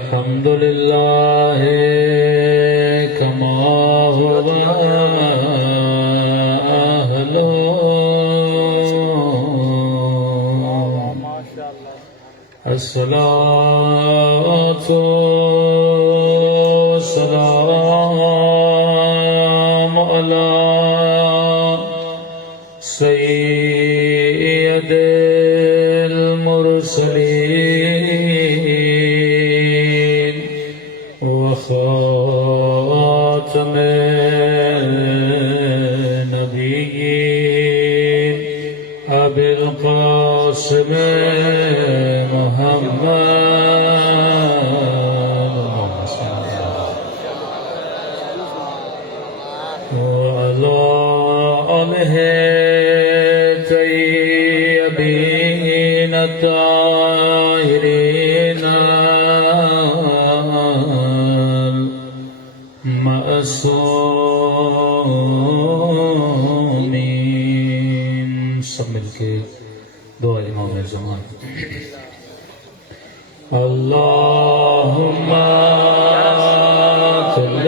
الحمد لله كما هو أهله الصلاة والسلام على سيد المرسلين وخاتم النبيين أبي القاسم وعلى آله الطيبين الطاهرين المعصومين. سب مل کے دعا امام زمان. اللهم صل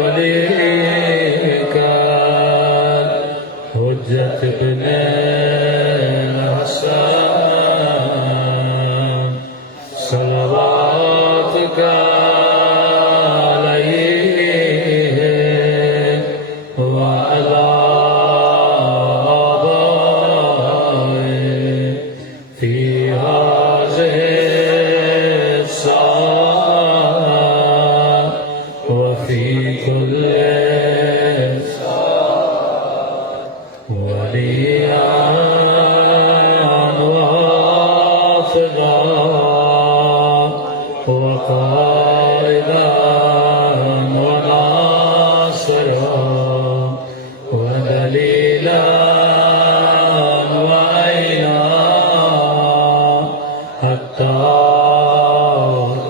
وليك حجة ابن الحسن صلواتك عليه وعلى آبائه في هذه الساعة وفي كل وليا وحافظا وقائدا وناصرا ودليلا وعينا حتى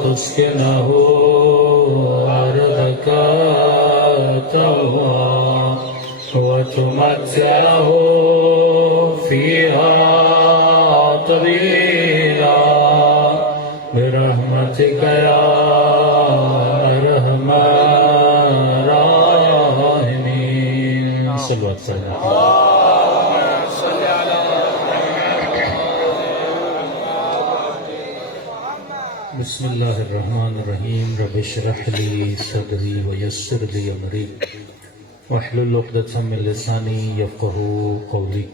تسكنه أرضك طوعا وتمتعه فيها طويلا برحمتك يا أرحم الراحمين. صلوات سلام. بسم الله الرحمن الرحيم. رب اشرح لي صدري ويسر لي أمري واحلل عقدة من لساني يفقهوا قولي.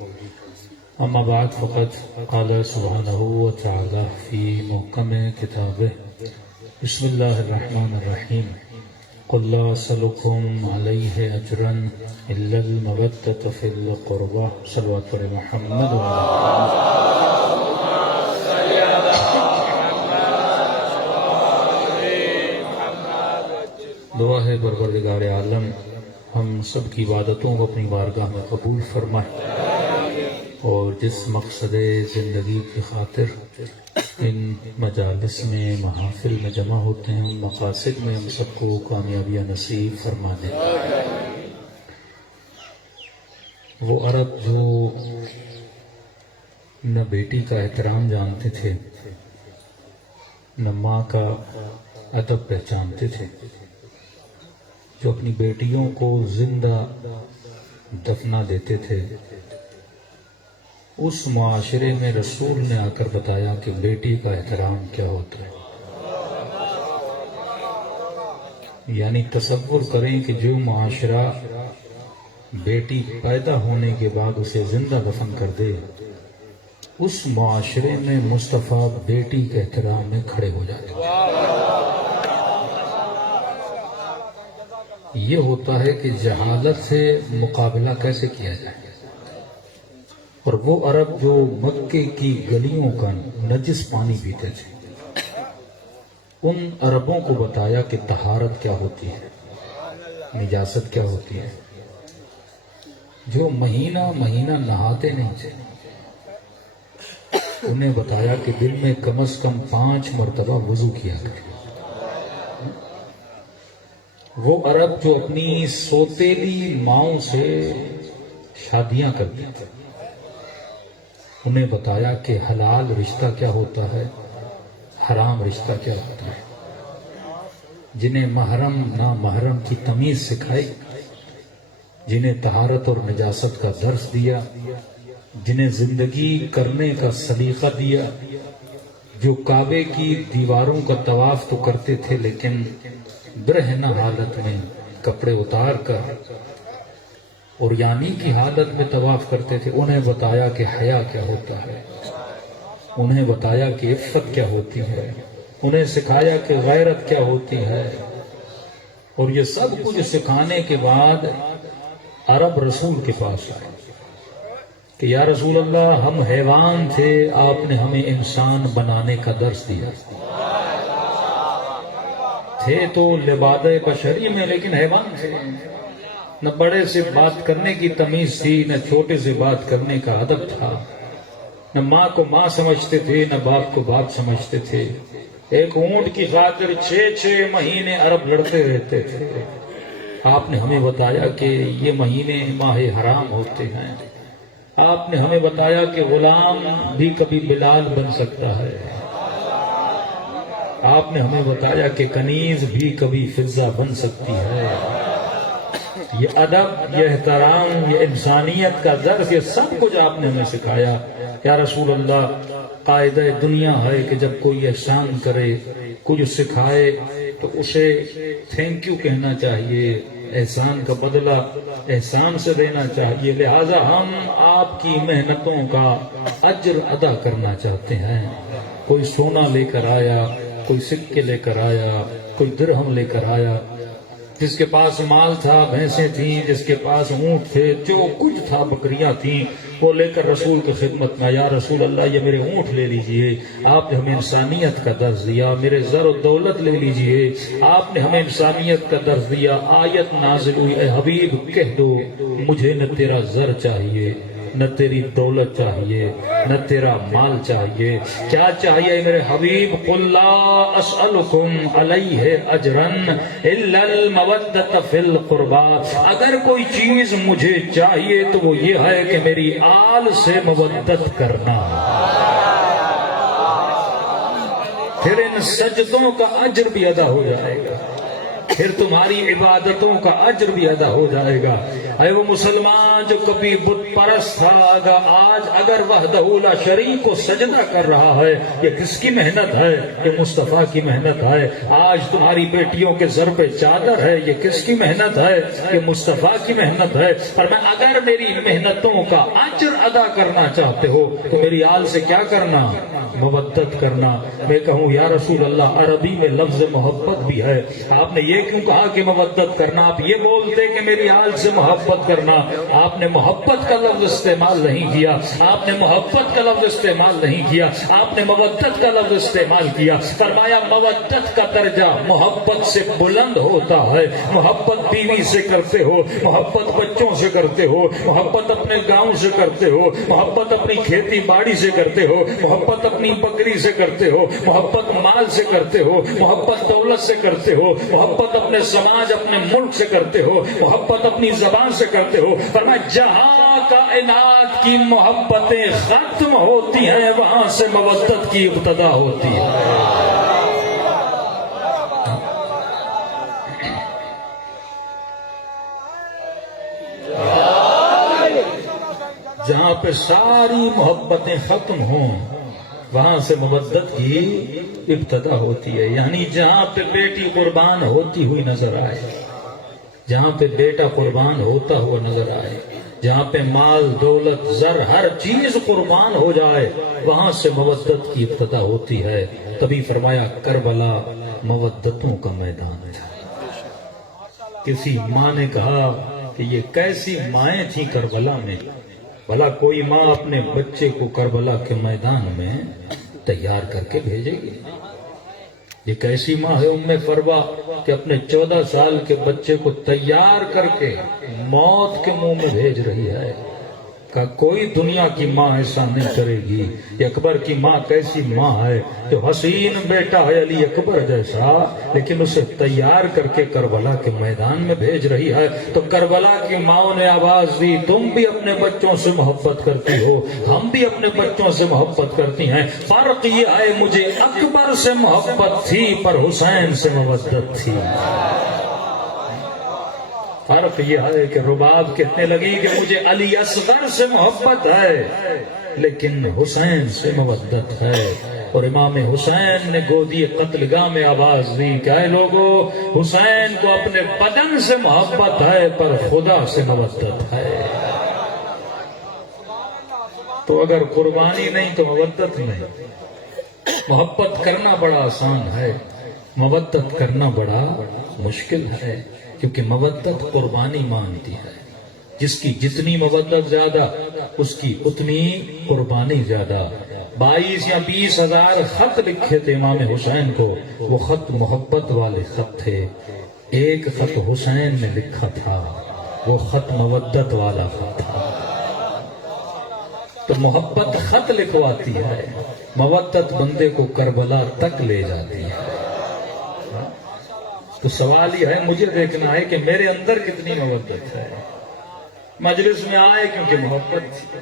أما بعد فقد قال سبحانه وتعالى في محكم كتابه بسم الله الرحمن الرحيم. قل لا أسألكم عليه أجرا إلا المودة في القربى. صلوات على محمد وعلى دعا ہے پروردگار عالم ہم سب کی عبادتوں کو اپنی بارگاہ میں قبول فرمائے اور جس مقصد زندگی کی خاطر ان مجالس میں محافل میں جمع ہوتے ہیں ان مقاصد میں ہم سب کو کامیابیاں نصیب فرما دیں. وہ عرب جو نہ بیٹی کا احترام جانتے تھے نہ ماں کا ادب پہچانتے تھے، جو اپنی بیٹیوں کو زندہ دفنا دیتے تھے، اس معاشرے میں رسول نے آ کر بتایا کہ بیٹی کا احترام کیا ہوتا ہے. یعنی تصور کریں کہ جو معاشرہ بیٹی پیدا ہونے کے بعد اسے زندہ دفن کر دے، اس معاشرے میں مصطفیٰ بیٹی کے احترام میں کھڑے ہو جاتے ہیں. یہ ہوتا ہے کہ جہالت سے مقابلہ کیسے کیا جائے. اور وہ عرب جو مکے کی گلیوں کا نجس پانی پیتے تھے، ان عربوں کو بتایا کہ طہارت کیا ہوتی ہے، نجاست کیا ہوتی ہے. جو مہینہ مہینہ نہاتے نہیں تھے، انہیں بتایا کہ دن میں کم از کم 5 مرتبہ وضو کیا کریں. وہ عرب جو اپنی سوتیلی ماؤں سے شادیاں کرتے تھے، انہیں بتایا کہ حلال رشتہ کیا ہوتا ہے، حرام رشتہ کیا ہوتا ہے، جنہیں محرم نامحرم کی تمیز سکھائی، جنہیں طہارت اور نجاست کا درس دیا، جنہیں زندگی کرنے کا سلیقہ دیا، جو کعبے کی دیواروں کا طواف تو کرتے تھے لیکن برہنہ حالت میں کپڑے اتار کر اور یعنی کی حالت میں طواف کرتے تھے، انہیں بتایا کہ حیا کیا ہوتا ہے، انہیں بتایا کہ عفت کیا ہوتی ہے، انہیں سکھایا کہ غیرت کیا ہوتی ہے۔ اور یہ سب کچھ سکھانے کے بعد عرب رسول کے پاس آئے کہ یا رسول اللہ، ہم حیوان تھے، آپ نے ہمیں انسان بنانے کا درس دیا، تھے تو لبادہ بشری میں لیکن حیوان تھے، نہ بڑے سے بات کرنے کی تمیز تھی، نہ چھوٹے سے بات کرنے کا ادب تھا، نہ ماں کو ماں سمجھتے تھے نہ باپ کو باپ سمجھتے تھے۔ ایک اونٹ کی خاطر 6 مہینے عرب لڑتے رہتے تھے۔ آپ نے ہمیں بتایا کہ یہ مہینے ماہ حرام ہوتے ہیں، آپ نے ہمیں بتایا کہ غلام بھی کبھی بلال بن سکتا ہے، آپ نے ہمیں بتایا کہ کنیز بھی کبھی فضہ بن سکتی ہے۔ یہ ادب، یہ احترام، یہ انسانیت کا درس، یہ سب کچھ آپ نے ہمیں سکھایا۔ یا رسول اللہ، قاعدہ دنیا ہے کہ جب کوئی احسان کرے، کچھ سکھائے تو اسے تھینک یو کہنا چاہیے، احسان کا بدلہ احسان سے دینا چاہیے۔ لہذا ہم آپ کی محنتوں کا اجر ادا کرنا چاہتے ہیں۔ کوئی سونا لے کر آیا، کوئی سکے لے کر آیا، کوئی درہم لے کر آیا، جس کے پاس مال تھا، بھینسیں تھیں، جس کے پاس اونٹ تھے، جو کچھ تھا، بکریاں تھیں، وہ لے کر رسول کی خدمت میں، یا رسول اللہ یہ میرے اونٹ لے لیجئے، آپ نے ہمیں انسانیت کا درس دیا، میرے زر و دولت لے لیجئے، آپ نے ہمیں انسانیت کا درس دیا۔ آیت نازل ہوئی، اے حبیب کہہ دو مجھے نہ تیرا زر چاہیے، نہ تیری دولت چاہیے، نہ تیرا مال چاہیے، کیا چاہیے میرے حبیب؟ قل لا اسألکم علیہ اجرا الا المودۃ فی القربى، اگر کوئی چیز مجھے چاہیے تو وہ یہ ہے کہ میری آل سے مودت کرنا، پھر ان سجدوں کا اجر بھی ادا ہو جائے گا، پھر تمہاری عبادتوں کا اجر بھی ادا ہو جائے گا۔ اے وہ مسلمان جو کبھی بت پرست تھا، آج اگر وحدہ لا شریک کو سجدہ کر رہا ہے، یہ کس کی محنت ہے؟ یہ مصطفیٰ کی محنت ہے۔ آج تمہاری بیٹیوں کے سر پہ چادر ہے، یہ کس کی محنت ہے؟ یہ مصطفیٰ کی محنت ہے۔ پر میں اگر میری محنتوں کا اجر ادا کرنا چاہتے ہو تو میری آل سے کیا کرنا؟ مودت کرنا۔ میں کہوں یا رسول اللہ، عربی میں لفظ محبت بھی ہے، آپ نے یہ کیوں کہا کہ مودت کرنا؟ آپ یہ بولتے کہ میری آل سے محبت کرنا، آپ نے محبت کا لفظ استعمال نہیں کیا، آپ نے محبت کا لفظ استعمال نہیں کیا، آپ نے مودت کا لفظ استعمال کیا۔ فرمایا مودت کا درجہ محبت سے بلند ہوتا ہے۔ محبت بیوی سے کرتے ہو، محبت بچوں سے کرتے ہو، محبت اپنے گاؤں سے کرتے ہو، محبت اپنی کھیتی باڑی سے کرتے ہو، محبت اپنی بکری سے کرتے ہو، محبت مال سے کرتے ہو، محبت دولت سے کرتے ہو، محبت اپنے سماج اپنے ملک سے کرتے ہو، محبت اپنی زبان سے کرتے ہو۔ فرمایا جہاں کائنات کی محبتیں ختم ہوتی ہیں وہاں سے مودت کی ابتدا ہوتی ہے۔ جہاں پہ ساری محبتیں ختم ہوں وہاں سے مودت کی ابتدا ہوتی ہے۔ یعنی جہاں پہ بیٹی قربان ہوتی ہوئی نظر آئے، جہاں پہ بیٹا قربان ہوتا ہوا نظر آئے، جہاں پہ مال، دولت، زر، ہر چیز قربان ہو جائے، وہاں سے مودت کی ابتدا ہوتی ہے۔ تبھی فرمایا کربلا مودتوں کا میدان تھا۔ کسی ماں نے کہا کہ یہ کیسی مائیں تھیں کربلا میں، بھلا کوئی ماں اپنے بچے کو کربلا کے میدان میں تیار کر کے بھیجے گی؟ یہ کیسی ماں ہے ام فروا کہ اپنے 14 سال کے بچے کو تیار کر کے موت کے منہ میں بھیج رہی ہے؟ کہ کوئی دنیا کی ماں ایسا نہیں کرے گی. یہ اکبر کی ماں کیسی ماں ہے جو حسین بیٹا ہے علی اکبر جیسا، لیکن اسے تیار کر کے کربلا کے میدان میں بھیج رہی ہے. تو کربلا کی ماں نے آواز دی، تم بھی اپنے بچوں سے محبت کرتی ہو، ہم بھی اپنے بچوں سے محبت کرتی ہیں. فرق یہ ہے مجھے اکبر سے محبت تھی پر حسین سے مودت تھی. فرق یہ ہے کہ رباب کہنے لگی کہ مجھے علی اصغر سے محبت ہے لیکن حسین سے مودت ہے. اور امام حسین نے گودی قتل گاہ میں آواز دی کہ اے لوگو، حسین کو اپنے بدن سے محبت ہے پر خدا سے مودت ہے. تو اگر قربانی نہیں تو مودت نہیں. محبت کرنا بڑا آسان ہے، مودت کرنا بڑا مشکل ہے، کیونکہ مودت قربانی مانگتی ہے. جس کی جتنی مودت زیادہ اس کی اتنی قربانی زیادہ. 22 یا 20 ہزار خط لکھے تھے امام حسین کو، وہ خط محبت والے خط تھے. ایک خط حسین نے لکھا تھا، وہ خط مودت والا خط تھا. تو محبت خط لکھواتی ہے، مودت بندے کو کربلا تک لے جاتی ہے. تو سوال یہ ہے، مجھے دیکھنا ہے کہ میرے اندر کتنی مودت ہے. مجلس میں آئے کیونکہ محبت تھی،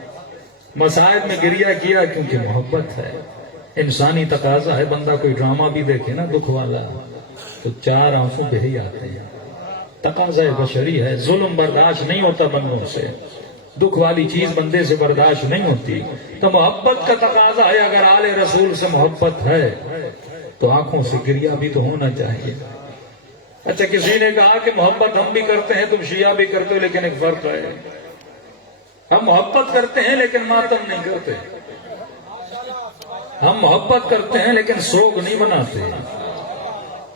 مصائب میں گریہ کیا کیونکہ محبت ہے. انسانی تقاضا ہے، بندہ کوئی ڈرامہ بھی دیکھے نا دکھ والا تو 4 آنسو بہ ہی آتے ہیں. تقاضا بشری ہے، ظلم برداشت نہیں ہوتا بندوں سے، دکھ والی چیز بندے سے برداشت نہیں ہوتی. تو محبت کا تقاضا ہے، اگر آل رسول سے محبت ہے تو آنکھوں سے گریہ بھی تو ہونا چاہیے. اچھا، کسی نے کہا کہ محبت ہم بھی کرتے ہیں، تم شیعہ بھی کرتے ہو، لیکن ایک فرق ہے، ہم محبت کرتے ہیں لیکن ماتم نہیں کرتے. ہم محبت کرتے ہیں لیکن سوگ نہیں مناتے.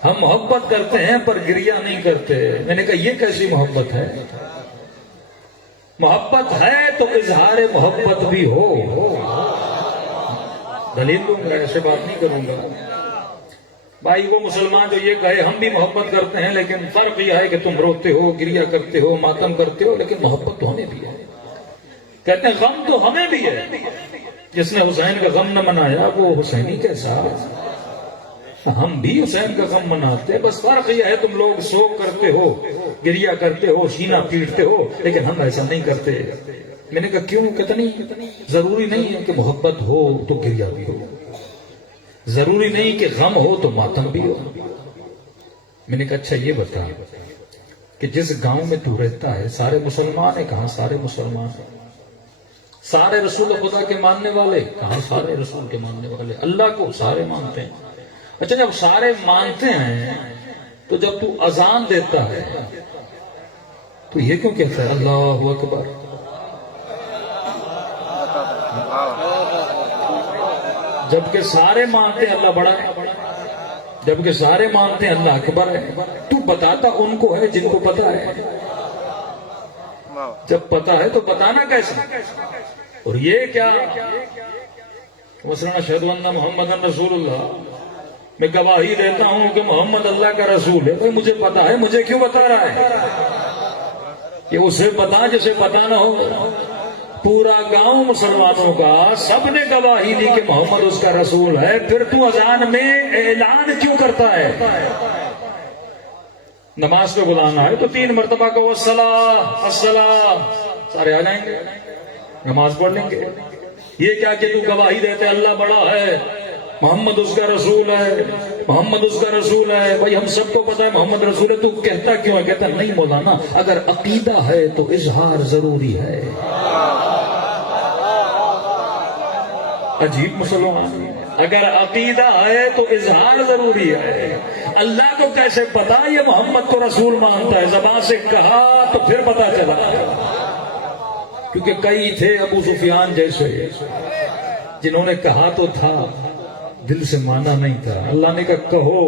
ہم محبت کرتے ہیں پر گریہ نہیں کرتے. میں نے کہا یہ کیسی محبت ہے؟ محبت ہے تو اظہار محبت بھی ہو. دلیل دوں گا، ایسے بات نہیں کروں گا. بھائی وہ مسلمان جو یہ کہے ہم بھی محبت کرتے ہیں لیکن فرق یہ ہے کہ تم روتے ہو، گریہ کرتے ہو، ماتم کرتے ہو، لیکن محبت تو ہمیں بھی ہے. کہتے ہیں غم تو ہمیں بھی ہے. جس نے حسین کا غم نہ منایا وہ حسینی کیسا؟ ہم بھی حسین کا غم مناتے ہیں، بس فرق یہ ہے تم لوگ سوگ کرتے ہو، گریہ کرتے ہو، سینہ پیٹتے ہو، لیکن ہم ایسا نہیں کرتے. میں نے کہا کیوں؟ کہتا نہیں، ضروری نہیں ہے کہ محبت ہو تو گریہ بھی ہو، ضروری نہیں کہ غم ہو تو ماتم بھی ہو. میں نے کہا اچھا یہ بتا کہ جس گاؤں میں تو رہتا ہے سارے مسلمان ہیں؟ کہاں سارے مسلمان ہیں. سارے رسول خدا کے ماننے والے؟ کہاں سارے رسول کے ماننے والے. اللہ کو سارے مانتے ہیں. اچھا جب سارے مانتے ہیں تو جب تو اذان دیتا ہے تو یہ کیوں کہتا ہے اللہ اکبر؟ جبکہ سارے مانتے ہیں اللہ بڑا ہے، جبکہ سارے مانتے ہیں اللہ اکبر ہے. تو بتاتا ان کو ہے جن کو پتا ہے. جب پتا ہے تو بتانا کیسے؟ اور یہ کیا مثلا اشہد ان محمد رسول اللہ، میں گواہی دیتا ہوں کہ محمد اللہ کا رسول ہے. بھائی مجھے پتا ہے، مجھے کیوں بتا رہا ہے؟ کہ اسے پتا جسے پتا نہ ہو. پورا گاؤں مسلمانوں کا سب نے گواہی دی کہ محمد اس کا رسول ہے، پھر تو اذان میں اعلان کیوں کرتا ہے؟ نماز پہ بلانا ہے تو 3 مرتبہ کہو الصلاۃ الصلاۃ، سارے آ جائیں گے، نماز پڑھ لیں گے. یہ کیا کہ تو گواہی دیتے اللہ بڑا ہے، محمد اس کا رسول ہے، محمد اس کا رسول ہے. بھائی ہم سب کو پتا ہے محمد رسول ہے، تو کہتا کیوں ہے؟ کہتا نہیں مولانا، اگر عقیدہ ہے تو اظہار ضروری ہے. عجیب مسلمان، اگر عقیدہ ہے تو اظہار ضروری ہے. اللہ کو کیسے پتا یہ محمد کو رسول مانتا ہے؟ زبان سے کہا تو پھر پتا چلا. کیونکہ کئی تھے ابو سفیان جیسے جنہوں نے کہا تو تھا، دل سے مانا نہیں تھا. اللہ نے کہا کہو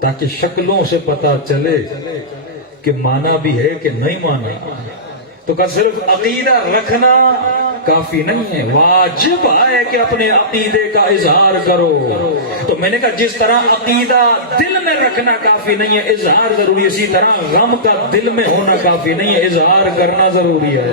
تاکہ شکلوں سے پتا چلے کہ مانا بھی ہے کہ نہیں مانا. تو کہ صرف عقیدہ رکھنا کافی نہیں ہے، واجب ہے کہ اپنے عقیدے کا اظہار کرو. تو میں نے کہا جس طرح عقیدہ دل میں رکھنا کافی نہیں ہے، اظہار ضروری ہے، اسی طرح غم کا دل میں ہونا کافی نہیں ہے، اظہار کرنا ضروری ہے.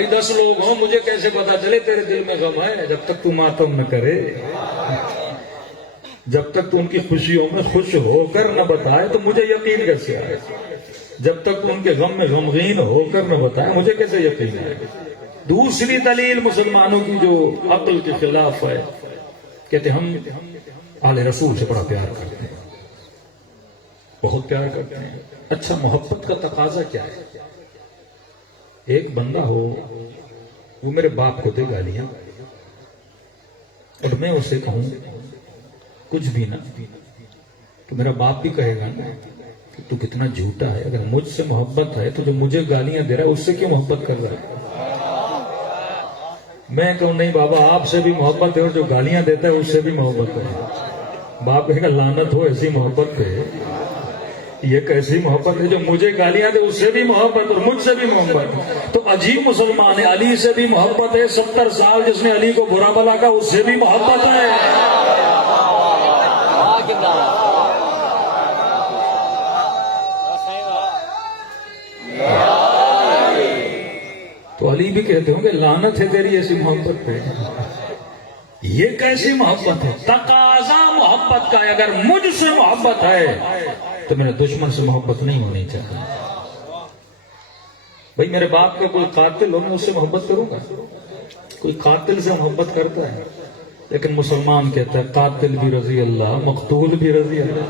بھائی 10 لوگ ہوں، مجھے کیسے پتا چلے تیرے دل میں غم ہے؟ جب تک تو ماتم نہ کرے، جب تک تو ان کی خوشیوں میں خوش ہو کر نہ بتائے تو مجھے یقین کیسے آئے؟ جب تک تو ان کے غم میں غمگین ہو کر نہ بتائے مجھے کیسے یقین آئے؟ دوسری دلیل مسلمانوں کی جو عقل کے خلاف ہے، کہتے ہم آل رسول سے بڑا پیار کرتے ہیں، بہت پیار کرتے ہیں۔ اچھا، محبت کا تقاضا کیا ہے؟ ایک بندہ ہو، وہ میرے باپ کو دے گالیاں اور میں اسے کہوں کچھ بھی نہ، تو میرا باپ بھی کہے گا نا کہ تو کتنا جھوٹا ہے، اگر مجھ سے محبت ہے تو جو مجھے گالیاں دے رہا ہے اس سے کیوں محبت کر رہا ہے؟ میں کہوں نہیں بابا، آپ سے بھی محبت ہے اور جو گالیاں دیتا ہے اس سے بھی محبت ہے۔ باپ کہے گا لعنت ہو ایسی محبت پہ، یہ کیسی محبت ہے جو مجھے گالیاں دے اس سے بھی محبت اور مجھ سے بھی محبت؟ تو عجیب مسلمان ہے، علی سے بھی محبت ہے، 70 سال جس نے علی کو برا بھلا کہا اس سے بھی محبت ہے۔ تو علی بھی کہتے ہوں کہ لعنت ہے تیری ایسی محبت پہ، یہ کیسی محبت ہے؟ تقاضا محبت کا ہے، اگر مجھ سے محبت ہے تو میرے دشمن سے محبت نہیں ہونی چاہیے۔ بھئی میرے باپ کا کوئی قاتل ہو، میں اس سے محبت کروں گا؟ کوئی قاتل سے محبت کرتا ہے؟ لیکن مسلمان کہتا ہے قاتل بھی رضی اللہ، مقتول بھی رضی اللہ۔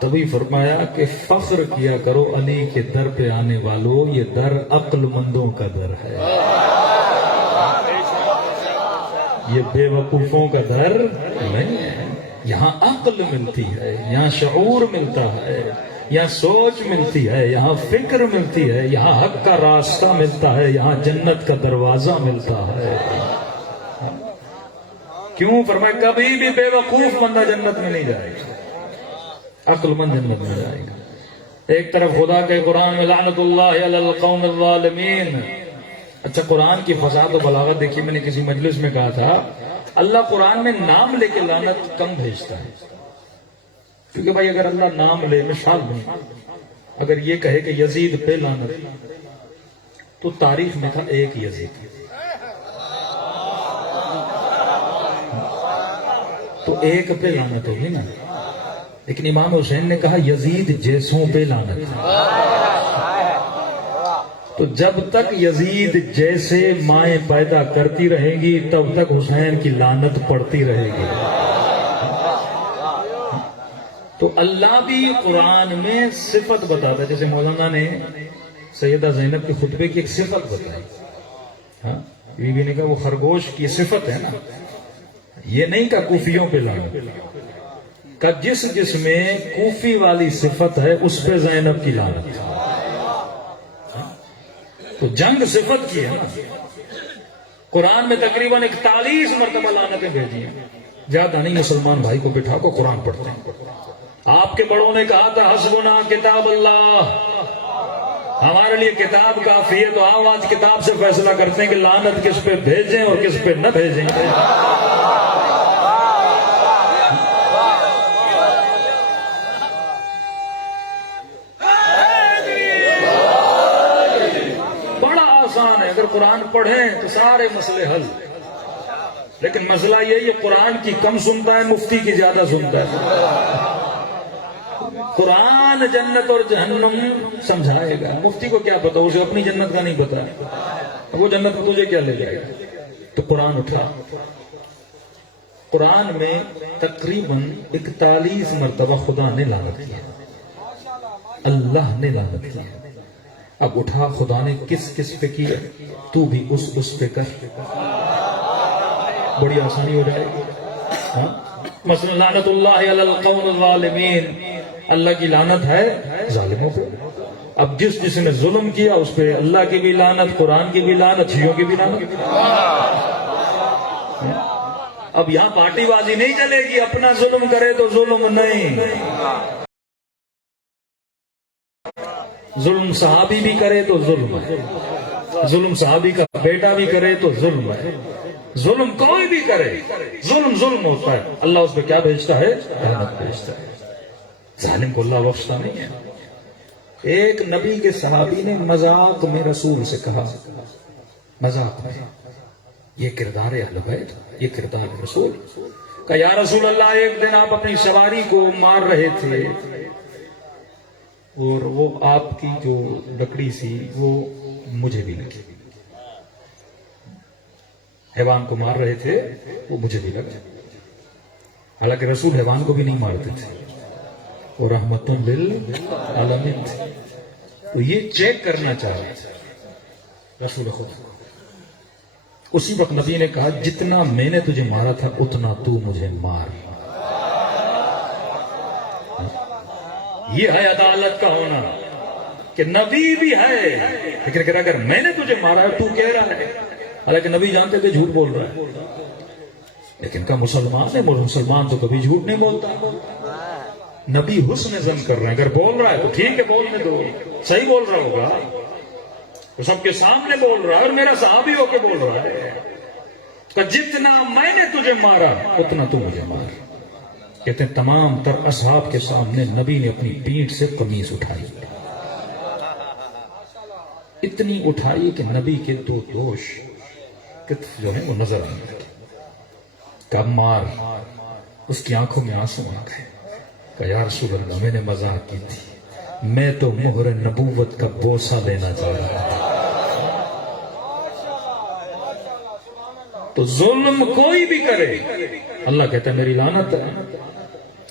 تبھی فرمایا کہ فخر کیا کرو علی کے در پہ آنے والوں، یہ در عقل مندوں کا در ہے، یہ بے وقوفوں کا در نہیں ہے۔ یہاں عقل ملتی ہے، یہاں شعور ملتا ہے، یہاں سوچ ملتی ہے، یہاں فکر ملتی ہے، یہاں حق کا راستہ ملتا ہے، یہاں جنت کا دروازہ ملتا ہے۔ کیوں فرمایا کبھی بھی بے وقوف بندہ جنت میں نہیں جائے گا، عقل مند جنت میں جائے گا۔ ایک طرف خدا کے قرآن میں لعنت اللہ علی القوم الظالمین۔ اچھا، قرآن کی فصاحت و بلاغت دیکھیے، میں نے کسی مجلس میں کہا تھا اللہ قرآن میں نام لے کے لعنت کم بھیجتا ہے، کیونکہ بھائی اگر اللہ نام لے، مثال میں اگر یہ کہے کہ یزید پہ لعنت، تو تاریخ میں تھا ایک یزید، تو ایک پہ لعنت ہوگی نا، لیکن امام حسین نے کہا یزید جیسوں پہ لعنت۔ تو جب تک یزید جیسے مائیں پیدا کرتی رہیں گی تب تک حسین کی لعنت پڑتی رہے گی۔ تو اللہ بھی قرآن میں صفت بتاتا ہے، جیسے مولانا نے سیدہ زینب کے خطبے کی ایک صفت بتائی، بی بی نے کہا وہ خرگوش کی صفت ہے نا، یہ نہیں کہا کوفیوں پہ لعنت، کہ جس میں کوفی والی صفت ہے اس پہ زینب کی لعنت۔ تو جنگ صفت کی ہے نا، قرآن میں تقریباً 41 مرتبہ لعنتیں بھیجی ہیں۔ زیادہ نہیں، مسلمان بھائی کو بٹھا کو قرآن پڑھتے ہیں۔ آپ کے بڑوں نے کہا تھا حسبنا کتاب اللہ، ہمارے لیے کتاب کافی ہے، تو آؤ آج کتاب سے فیصلہ کرتے ہیں کہ لعنت کس پہ بھیجیں اور کس پہ نہ بھیجیں۔ اگر قرآن پڑھیں تو سارے مسئلے حل، لیکن مسئلہ یہ قرآن کی کم سنتا ہے، مفتی کی زیادہ سنتا ہے۔ قرآن جنت اور جہنم سمجھائے گا، مفتی کو کیا پتا، اسے اپنی جنت کا نہیں پتا، وہ جنت کو تجھے کیا لے جائے گا۔ تو قرآن اٹھا، قرآن میں تقریباً 41 مرتبہ خدا نے لعنت کیا، اللہ نے لعنت کیا۔ اب اٹھا، خدا نے کس کس پہ کی، تو بھی اس پہ کر، بڑی آسانی ہو جائے گی۔ مثلا لعنت اللہ علی القوم الظالمین، اللہ کی لعنت ہے ظالموں پہ۔ اب جس نے ظلم کیا اس پہ اللہ کی بھی لعنت، قرآن کی بھی لعنت، شیعوں کی بھی لعنت۔ اب یہاں پارٹی بازی نہیں چلے گی، اپنا ظلم کرے تو ظلم نہیں، ظلم صحابی بھی کرے تو ظلم ہے، ظلم صحابی کا بیٹا بھی کرے تو ظلم ہے، ظلم کوئی بھی کرے ظلم ظلم ہوتا ہے۔ اللہ اس پہ کیا بھیجتا ہے؟ رحمت بھیجتا ہے۔ ظالم کو اللہ بخشتا نہیں ہے۔ ایک نبی کے صحابی نے مذاق میں رسول سے کہا، مذاق میں، یہ کردار اہل بیت، یہ کردار رسول، کہ یا رسول اللہ ایک دن آپ اپنی سواری کو مار رہے تھے اور وہ آپ کی جو لکڑی سی وہ مجھے بھی لگی، حیوان کو مار رہے تھے وہ مجھے بھی لگا۔ حالانکہ رسول حیوان کو بھی نہیں مارتے تھے، وہ رحمت للعالمین تھے۔ تو یہ چیک کرنا چاہتے تھے رسول خود۔ اسی وقت نبی نے کہا جتنا میں نے تجھے مارا تھا اتنا تو مجھے مار۔ یہ ہے عدالت کا ہونا کہ نبی بھی ہے لیکن اگر میں نے تجھے مارا ہے تو کہہ رہا ہے، حالانکہ نبی جانتے تھے جھوٹ بول رہا ہے، لیکن کا مسلمان ہے، مسلمان تو کبھی جھوٹ نہیں بولتا۔ نبی حسن ظن کر رہے ہیں، اگر بول رہا ہے تو ٹھیک ہے بولنے دو، صحیح بول رہا ہوگا، وہ سب کے سامنے بول رہا ہے اور میرا صحابی ہو کے بول رہا ہے کہ جتنا میں نے تجھے مارا اتنا تو مجھے مار۔ کہتے ہیں تمام تر اصحاب کے سامنے نبی نے اپنی پیٹھ سے قمیص اٹھائی، اتنی اٹھائی کہ نبی کے دو دوش کتف جو ہے وہ نظر آنے لگے۔ کب مار؟ اس کی آنکھوں میں آنسو آ گئے کہ یا رسول اللہ میں نے مذاق کی تھی، میں تو مہر نبوت کا بوسہ لینا چاہ رہا تھا۔ تو ظلم کوئی بھی کرے اللہ کہتا ہے میری لعنت ہے،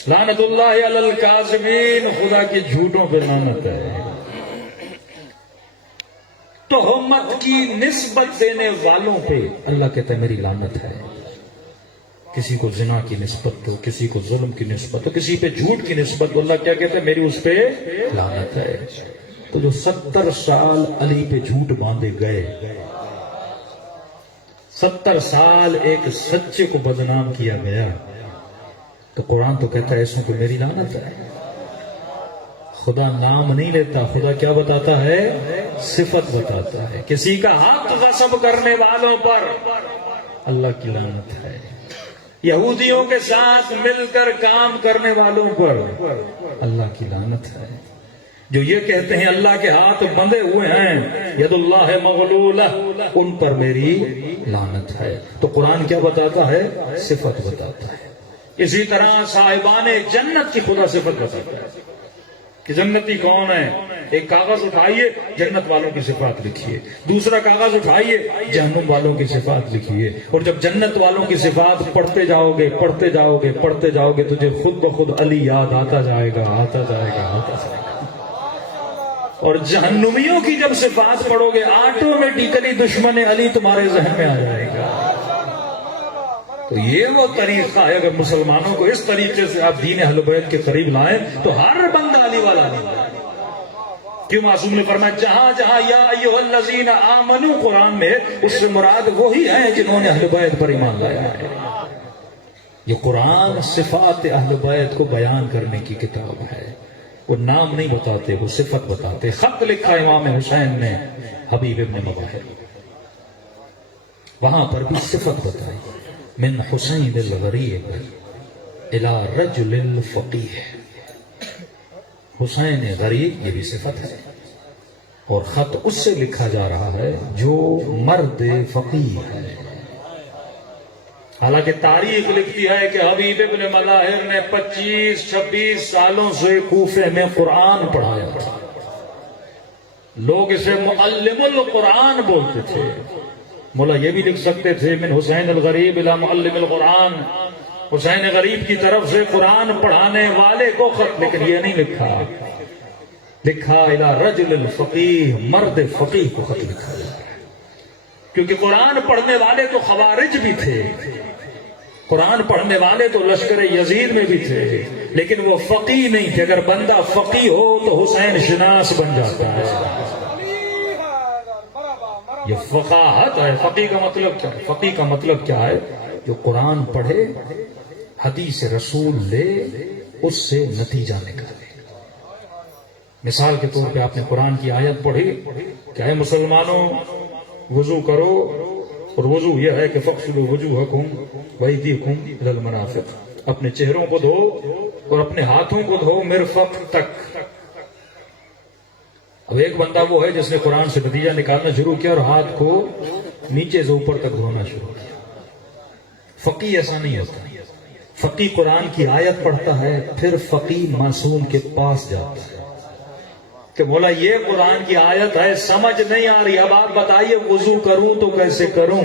لعنت اللہ علی الکاذبین، خدا کے جھوٹوں پہ لعنت ہے۔ تہمت کی نسبت دینے والوں پہ اللہ کہتا ہے میری لعنت ہے۔ کسی کو زنا کی نسبت، کسی کو ظلم کی نسبت، کسی پہ جھوٹ کی نسبت، اللہ کیا کہتا ہے میری اس پہ لعنت ہے۔ تو جو 70 سال علی پہ جھوٹ باندھے گئے، 70 سال ایک سچے کو بدنام کیا گیا، تو قرآن تو کہتا ہے ایسوں کو میری لعنت ہے۔ خدا نام نہیں لیتا، خدا کیا بتاتا ہے؟ صفت بتاتا ہے۔ کسی کا حق غصب کرنے والوں پر اللہ کی لعنت ہے، یہودیوں کے ساتھ مل کر کام کرنے والوں پر اللہ کی لعنت ہے، جو یہ کہتے ہیں اللہ کے ہاتھ بندھے ہوئے ہیں، ید اللہ مغلولہ، ان پر میری لعنت ہے۔ تو قرآن کیا بتاتا ہے؟ صفت بتاتا ہے۔ اسی طرح صاحبان جنت کی خدا صفت بتاتا ہے کہ جنتی کون ہے۔ ایک کاغذ اٹھائیے جنت والوں کی صفات لکھیے، دوسرا کاغذ اٹھائیے جہنم والوں کی صفات لکھیے، اور جب جنت والوں کی صفات پڑھتے جاؤ گے پڑھتے جاؤ گے پڑھتے جاؤ گے تجھے خود بخود علی یاد آتا جائے گا آتا جائے گا آتا جائے گا۔ اور جہنمیوں کی جب صفات پڑھو گے آٹومیٹیکلی دشمن علی تمہارے ذہن میں آ جائے گا۔ تو یہ وہ طریقہ ہے، اگر مسلمانوں کو اس طریقے سے آپ دین اہل بیت کے قریب لائیں تو ہر بندہ علی والا نہیں۔ کیوں معصوم نے فرمایا جہاں جہاں یا ایھا الذین آمنو قرآن میں، اس سے مراد وہی ہیں جنہوں نے اہل بیت پر ایمان لایا ہے۔ یہ قرآن صفات اہل بیت کو بیان کرنے کی کتاب ہے، وہ نام نہیں بتاتے، وہ صفت بتاتے۔ خط لکھا امام حسین نے حبیب ابن مظاہر، وہاں پر بھی صفت بتائی، من حسین الغریب الى رجل الفقیہ، حسین غریب یہ بھی صفت ہے، اور خط اس سے لکھا جا رہا ہے جو مرد فقیہ ہے۔ حالانکہ تاریخ لکھتی ہے کہ حبیب ابن مظاہر نے 25-26 سالوں سے کوفے میں قرآن پڑھایا تھا، لوگ اسے معلم القرآن بولتے تھے۔ مولا یہ بھی لکھ سکتے تھے من حسین الغریب الی معلم القرآن، حسین غریب کی طرف سے قرآن پڑھانے والے کو خط، لیکن یہ نہیں لکھا، لکھا الی رجل الفقیہ، مرد فقیہ کو خط لکھا جا رہا ہے، کیونکہ قرآن پڑھنے والے تو خوارج بھی تھے، قرآن پڑھنے والے تو لشکر یزید میں بھی تھے، لیکن وہ فقیہ نہیں تھے۔ اگر بندہ فقیہ ہو تو حسین شناس بن جاتا ہے۔ یہ فقاہت ہے۔ فقیہ کا مطلب کیا ہے؟ فقیہ کا مطلب کیا ہے؟ جو قرآن پڑھے، حدیث رسول لے، اس سے نتیجہ نکالے۔ مثال کے طور پہ آپ نے قرآن کی آیت پڑھی کہ اے مسلمانوں وضو کرو، اور وضو یہ ہے کہ فاغسلوا وجوہکم وایدیکم الی المرافق، اپنے چہروں کو دھو اور اپنے ہاتھوں کو دھو مرفق تک۔ اب ایک بندہ وہ ہے جس نے قرآن سے نتیجہ نکالنا شروع کیا اور ہاتھ کو نیچے سے اوپر تک دھونا شروع کیا. فقی ایسا نہیں ہوتا. فقی قرآن کی آیت پڑھتا ہے، پھر فقی معصوم کے پاس جاتا ہے کہ مولا یہ قرآن کی آیت ہے، سمجھ نہیں آ رہی، اب آپ بتائیے وضو کروں تو کیسے کروں.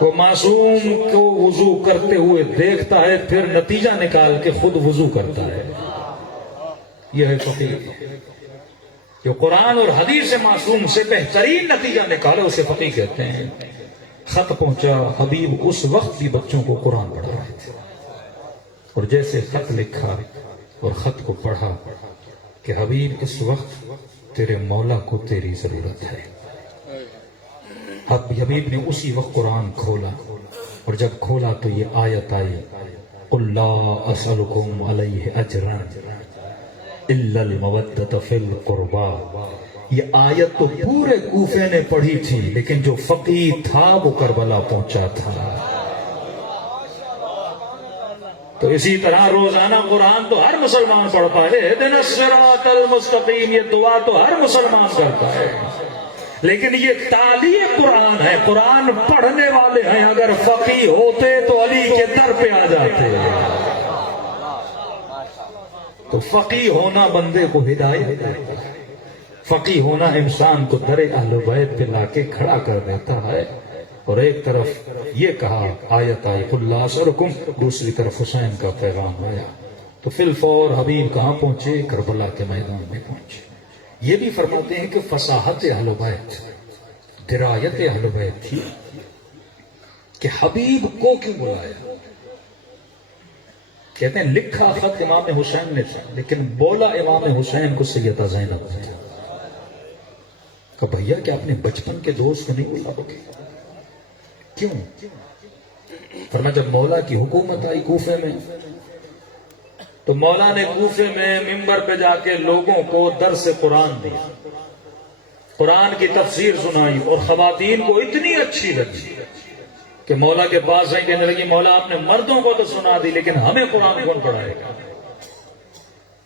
وہ معصوم کو وضو کرتے ہوئے دیکھتا ہے، پھر نتیجہ نکال کے خود وضو کرتا ہے. یہ ہے فقی. جو قرآن اور حدیث معصوم سے بہترین نتیجہ نکالے اسے فقی کہتے ہیں. خط پہنچا، حبیب اس وقت بھی بچوں کو قرآن پڑھا رہے تھے، اور جیسے خط لکھا اور خط کو پڑھا کہ حبیب اس وقت تیرے مولا کو تیری ضرورت ہے. اب حبیب نے اسی وقت قرآن کھولا، اور جب کھولا تو یہ آیت آئی، قُلْ لَا أَسْأَلُكُمْ عَلَيْهِ أَجْرًا إِلَّا الْمَوَدَّةَ فِي الْقُرْبَى. یہ آیت تو پورے کوفے نے پڑھی تھی، لیکن جو فقی تھا وہ کربلا پہنچا تھا. تو اسی طرح روزانہ قرآن تو ہر مسلمان پڑھتا ہے، اهدنا الصراط المستقیم، یہ دعا تو ہر مسلمان کرتا ہے. لیکن یہ تعلیم قرآن ہے، قرآن پڑھنے والے ہیں. اگر فقی ہوتے تو علی کے در پہ آ جاتے. تو فقی ہونا بندے کو ہدایت دیتا ہے. فقی ہونا انسان کو در اہل بیت پہ لا کے کھڑا کر دیتا ہے. اور ایک طرف یہ کہا آیت آئی قُلْ لَا أَسْأَلُكُمْ، دوسری طرف حسین کا پیغام آیا. تو فی الفور حبیب کہاں پہنچے؟ کربلا کے میدان میں پہنچے. یہ بھی فرماتے ہیں کہ فصاحت اہل بیت، درایت اہل بیت تھی کہ حبیب کو کیوں بلایا. کہتے ہیں لکھا خط امام حسین نے تھا، لیکن بولا امام حسین کو سیدہ زینب نے تھا. کہ بھیا کیا اپنے بچپن کے دوست کو نہیں بلا بکے؟ کیوں؟ فرمایا جب مولا کی حکومت آئی کوفے میں تو مولا نے کوفے میں منبر پہ جا کے لوگوں کو درس قرآن دیا، قرآن کی تفسیر سنائی، اور خواتین کو اتنی اچھی لگی کہ مولا کے پاس آئیں، کہنے لگی مولا آپ نے مردوں کو تو سنا دی لیکن ہمیں قرآن کون پڑھائے گا؟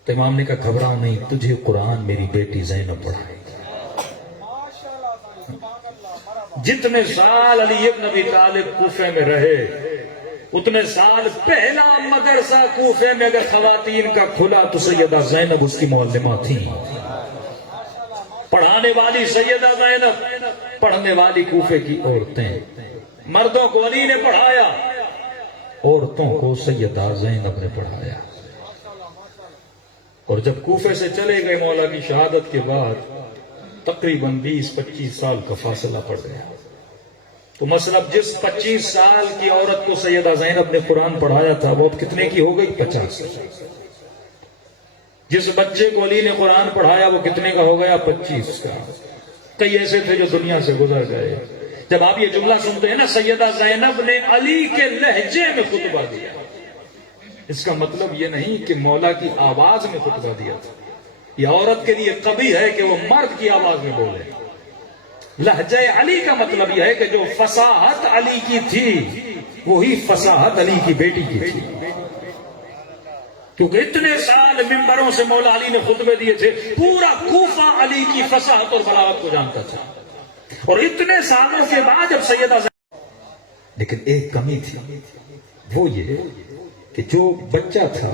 تو امام نے کہا گھبراؤ نہیں، تجھے قرآن میری بیٹی زینب پڑھائے گی. جتنے سال علی ابن ابی طالب کوفے میں رہے اتنے سال پہلا مدرسہ کوفے میں اگر خواتین کا کھلا تو سیدہ زینب اس کی معلمہ تھی. پڑھانے والی سیدہ زینب، پڑھنے والی کوفے کی عورتیں. مردوں کو علی نے پڑھایا، عورتوں کو سیدہ زینب نے پڑھایا. اور جب کوفے سے چلے گئے مولا کی شہادت کے بعد تقریباً 20-25 سال کا فاصلہ پڑ گیا. تو مطلب جس 25 سال کی عورت کو سیدہ زینب نے قرآن پڑھایا تھا وہ اب کتنے کی ہو گئی؟ 50. جس بچے کو علی نے قرآن پڑھایا وہ کتنے کا ہو گیا؟ 25 کا. کئی ایسے تھے جو دنیا سے گزر گئے. جب آپ یہ جملہ سنتے ہیں نا سیدہ زینب نے علی کے لہجے میں خطبہ دیا، اس کا مطلب یہ نہیں کہ مولا کی آواز میں خطبہ دیا تھا. یہ عورت کے لیے قبیح ہے کہ وہ مرد کی آواز میں بولے. لہجہ علی کا مطلب یہ ہے کہ جو فصاحت علی کی تھی وہی فصاحت علی کی بیٹی کی تھی. کیونکہ اتنے سال ممبروں سے مولا علی نے خطبے دیے تھے، پورا کوفہ علی کی فصاحت اور بلاغت کو جانتا تھا. اور اتنے سالوں کے بعد جب سیدہ لیکن ایک کمی تھی، وہ یہ کہ جو بچہ تھا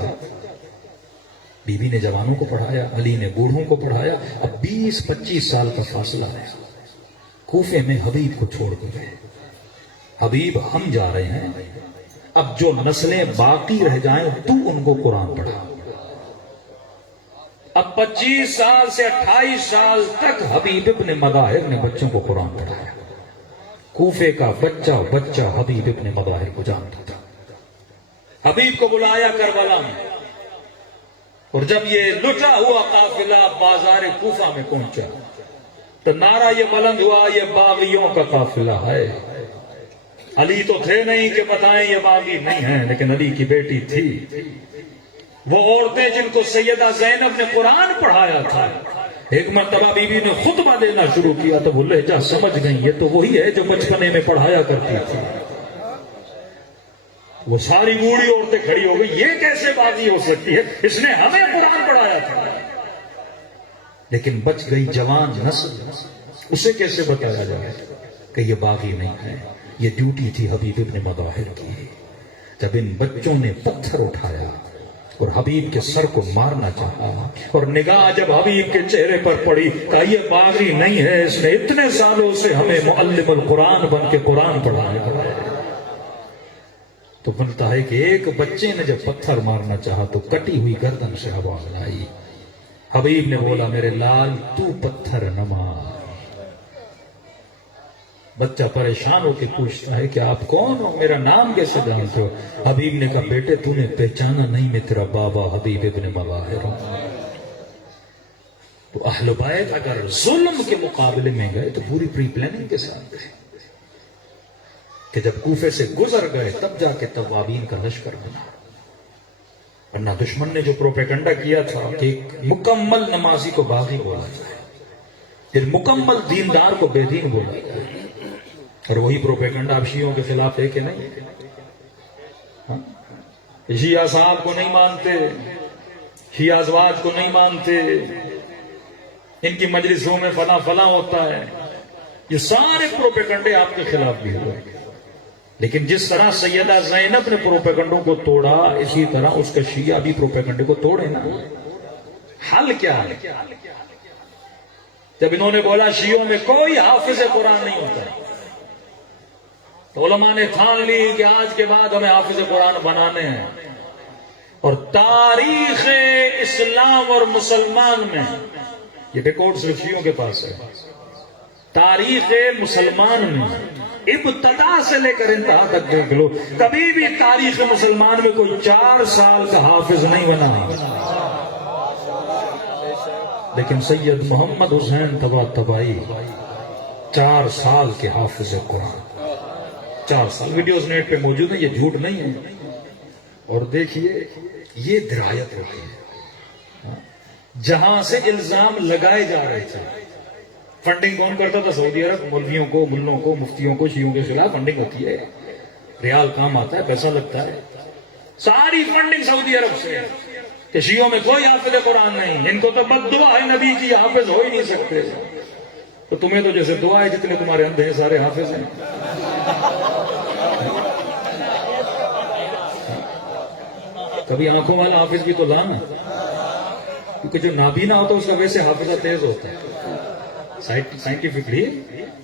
بی بی نے جوانوں کو پڑھایا، علی نے بوڑھوں کو پڑھایا. اب 20-25 سال کا فاصلہ ہے. کوفے میں حبیب کو چھوڑ کے گئے. حبیب ہم جا رہے ہیں، اب جو نسلیں باقی رہ جائیں تو ان کو قرآن پڑھا. اب 25 سال سے 28 سال تک حبیب ابن مظاہر نے بچوں کو قرآن پڑھایا. کوفے کا بچہ حبیب ابن مظاہر کو جانتا تھا. حبیب کو بلایا کربلا میں، اور جب یہ لٹا ہوا قافلہ بازار کوفہ میں پہنچا تو نعرہ یہ بلند ہوا یہ باغیوں کا قافلہ ہے. علی تو تھے نہیں کہ بتائیں یہ باغی نہیں ہیں، لیکن علی کی بیٹی تھی. وہ عورتیں جن کو سیدہ زینب نے قرآن پڑھایا تھا، ایک مرتبہ بی بی نے خطبہ دینا شروع کیا تو وہ لہجہ سمجھ گئیں یہ تو وہی ہے جو بچپنے میں پڑھایا کرتی تھی. وہ ساری بوڑھی عورتیں کھڑی ہو گئی، یہ کیسے بازی ہو سکتی ہے، اس نے ہمیں قرآن پڑھایا تھا. لیکن بچ گئی جوان نسل، اسے کیسے بتایا جائے کہ یہ باغی نہیں ہے؟ یہ ڈیوٹی تھی حبیب ابن مظاہر کی۔ جب ان بچوں نے پتھر اٹھایا اور حبیب کے سر کو مارنا چاہا، اور نگاہ جب حبیب کے چہرے پر پڑی، کہا یہ باغی نہیں ہے، اس نے اتنے سالوں سے ہمیں معلم القرآن بن کے قرآن پڑھایا ہے۔ تو بنتا ہے کہ ایک بچے نے جب پتھر مارنا چاہا تو کٹی ہوئی گردن سے آواز آئی۔ حبیب نے بولا میرے لال تو پتھر نہ مار۔ بچہ پریشان ہو کے پوچھتا ہے کہ آپ کون ہو، میرا نام کیسے جانتے ہو؟ حبیب نے کہا بیٹے تو نے پہچانا نہیں، میں تیرا بابا حبیب ابن مظاہر ہوں۔ تو اہل بیت اگر ظلم کے مقابلے میں گئے تو پوری پری پلاننگ کے ساتھ گئے کہ جب کوفے سے گزر گئے تب جا کے توابین کا لشکر بنا، ورنہ دشمن نے جو پروپیگنڈا کیا تھا کہ ایک مکمل نمازی کو باغی بولا جائے، پھر مکمل دیندار کو بے دین بولا جائے، اور وہی پروپیگنڈا آپ شیعوں کے خلاف ہے کہ نہیں؟ شیعہ صاحب کو نہیں مانتے، شیعہ ازواج کو نہیں مانتے، ان کی مجلسوں میں فلاں فلاں ہوتا ہے، یہ سارے پروپیگنڈے آپ کے خلاف بھی ہوئے۔ لیکن جس طرح سیدہ زینب نے پروپیگنڈوں کو توڑا، اسی طرح اس کا شیعہ بھی پروپیگنڈے کو توڑے نا۔ حل کیا ہے؟ جب انہوں نے بولا شیعوں میں کوئی حافظ قرآن نہیں ہوتا، تو علماء نے ٹھان لی کہ آج کے بعد ہمیں حافظ قرآن بنانے ہیں، اور تاریخ اسلام اور مسلمان میں یہ ریکارڈ صرف شیعوں کے پاس ہے، تاریخ مسلمان میں ابتدا سے لے کر انتہا تک دیکھ لو، کبھی بھی تاریخ مسلمان میں کوئی 4 سال کا حافظ نہیں بنا، لیکن سید محمد حسین طباطبائی 4 سال کے حافظ قرآن، 4 سال۔ ویڈیوز نیٹ پہ موجود ہیں، یہ جھوٹ نہیں ہے۔ اور دیکھیے یہ درایت ہوتی ہے، جہاں سے الزام لگائے جا رہے تھے۔ فنڈنگ کون کرتا تھا؟ سعودی عرب، مولویوں کو، ملوں کو، مفتیوں کو، شیعوں کے خلاف فنڈنگ ہوتی ہے، ریال کام آتا ہے، پیسہ لگتا ہے، ساری فنڈنگ سعودی عرب سے، کہ شیعوں میں کوئی حافظ قرآن نہیں، ان کو تو بد دعا ہے نبی کی، حافظ ہو ہی نہیں سکتے۔ تو تمہیں تو جیسے دعا ہے، جتنے تمہارے اندھے ہیں سارے حافظ ہیں۔ کبھی آنکھوں والا حافظ بھی تو لانا، کیونکہ جو نابینا ہوتا ہے اس کا ویسے حافظہ تیز ہوتا ہے، سائنٹیفکلی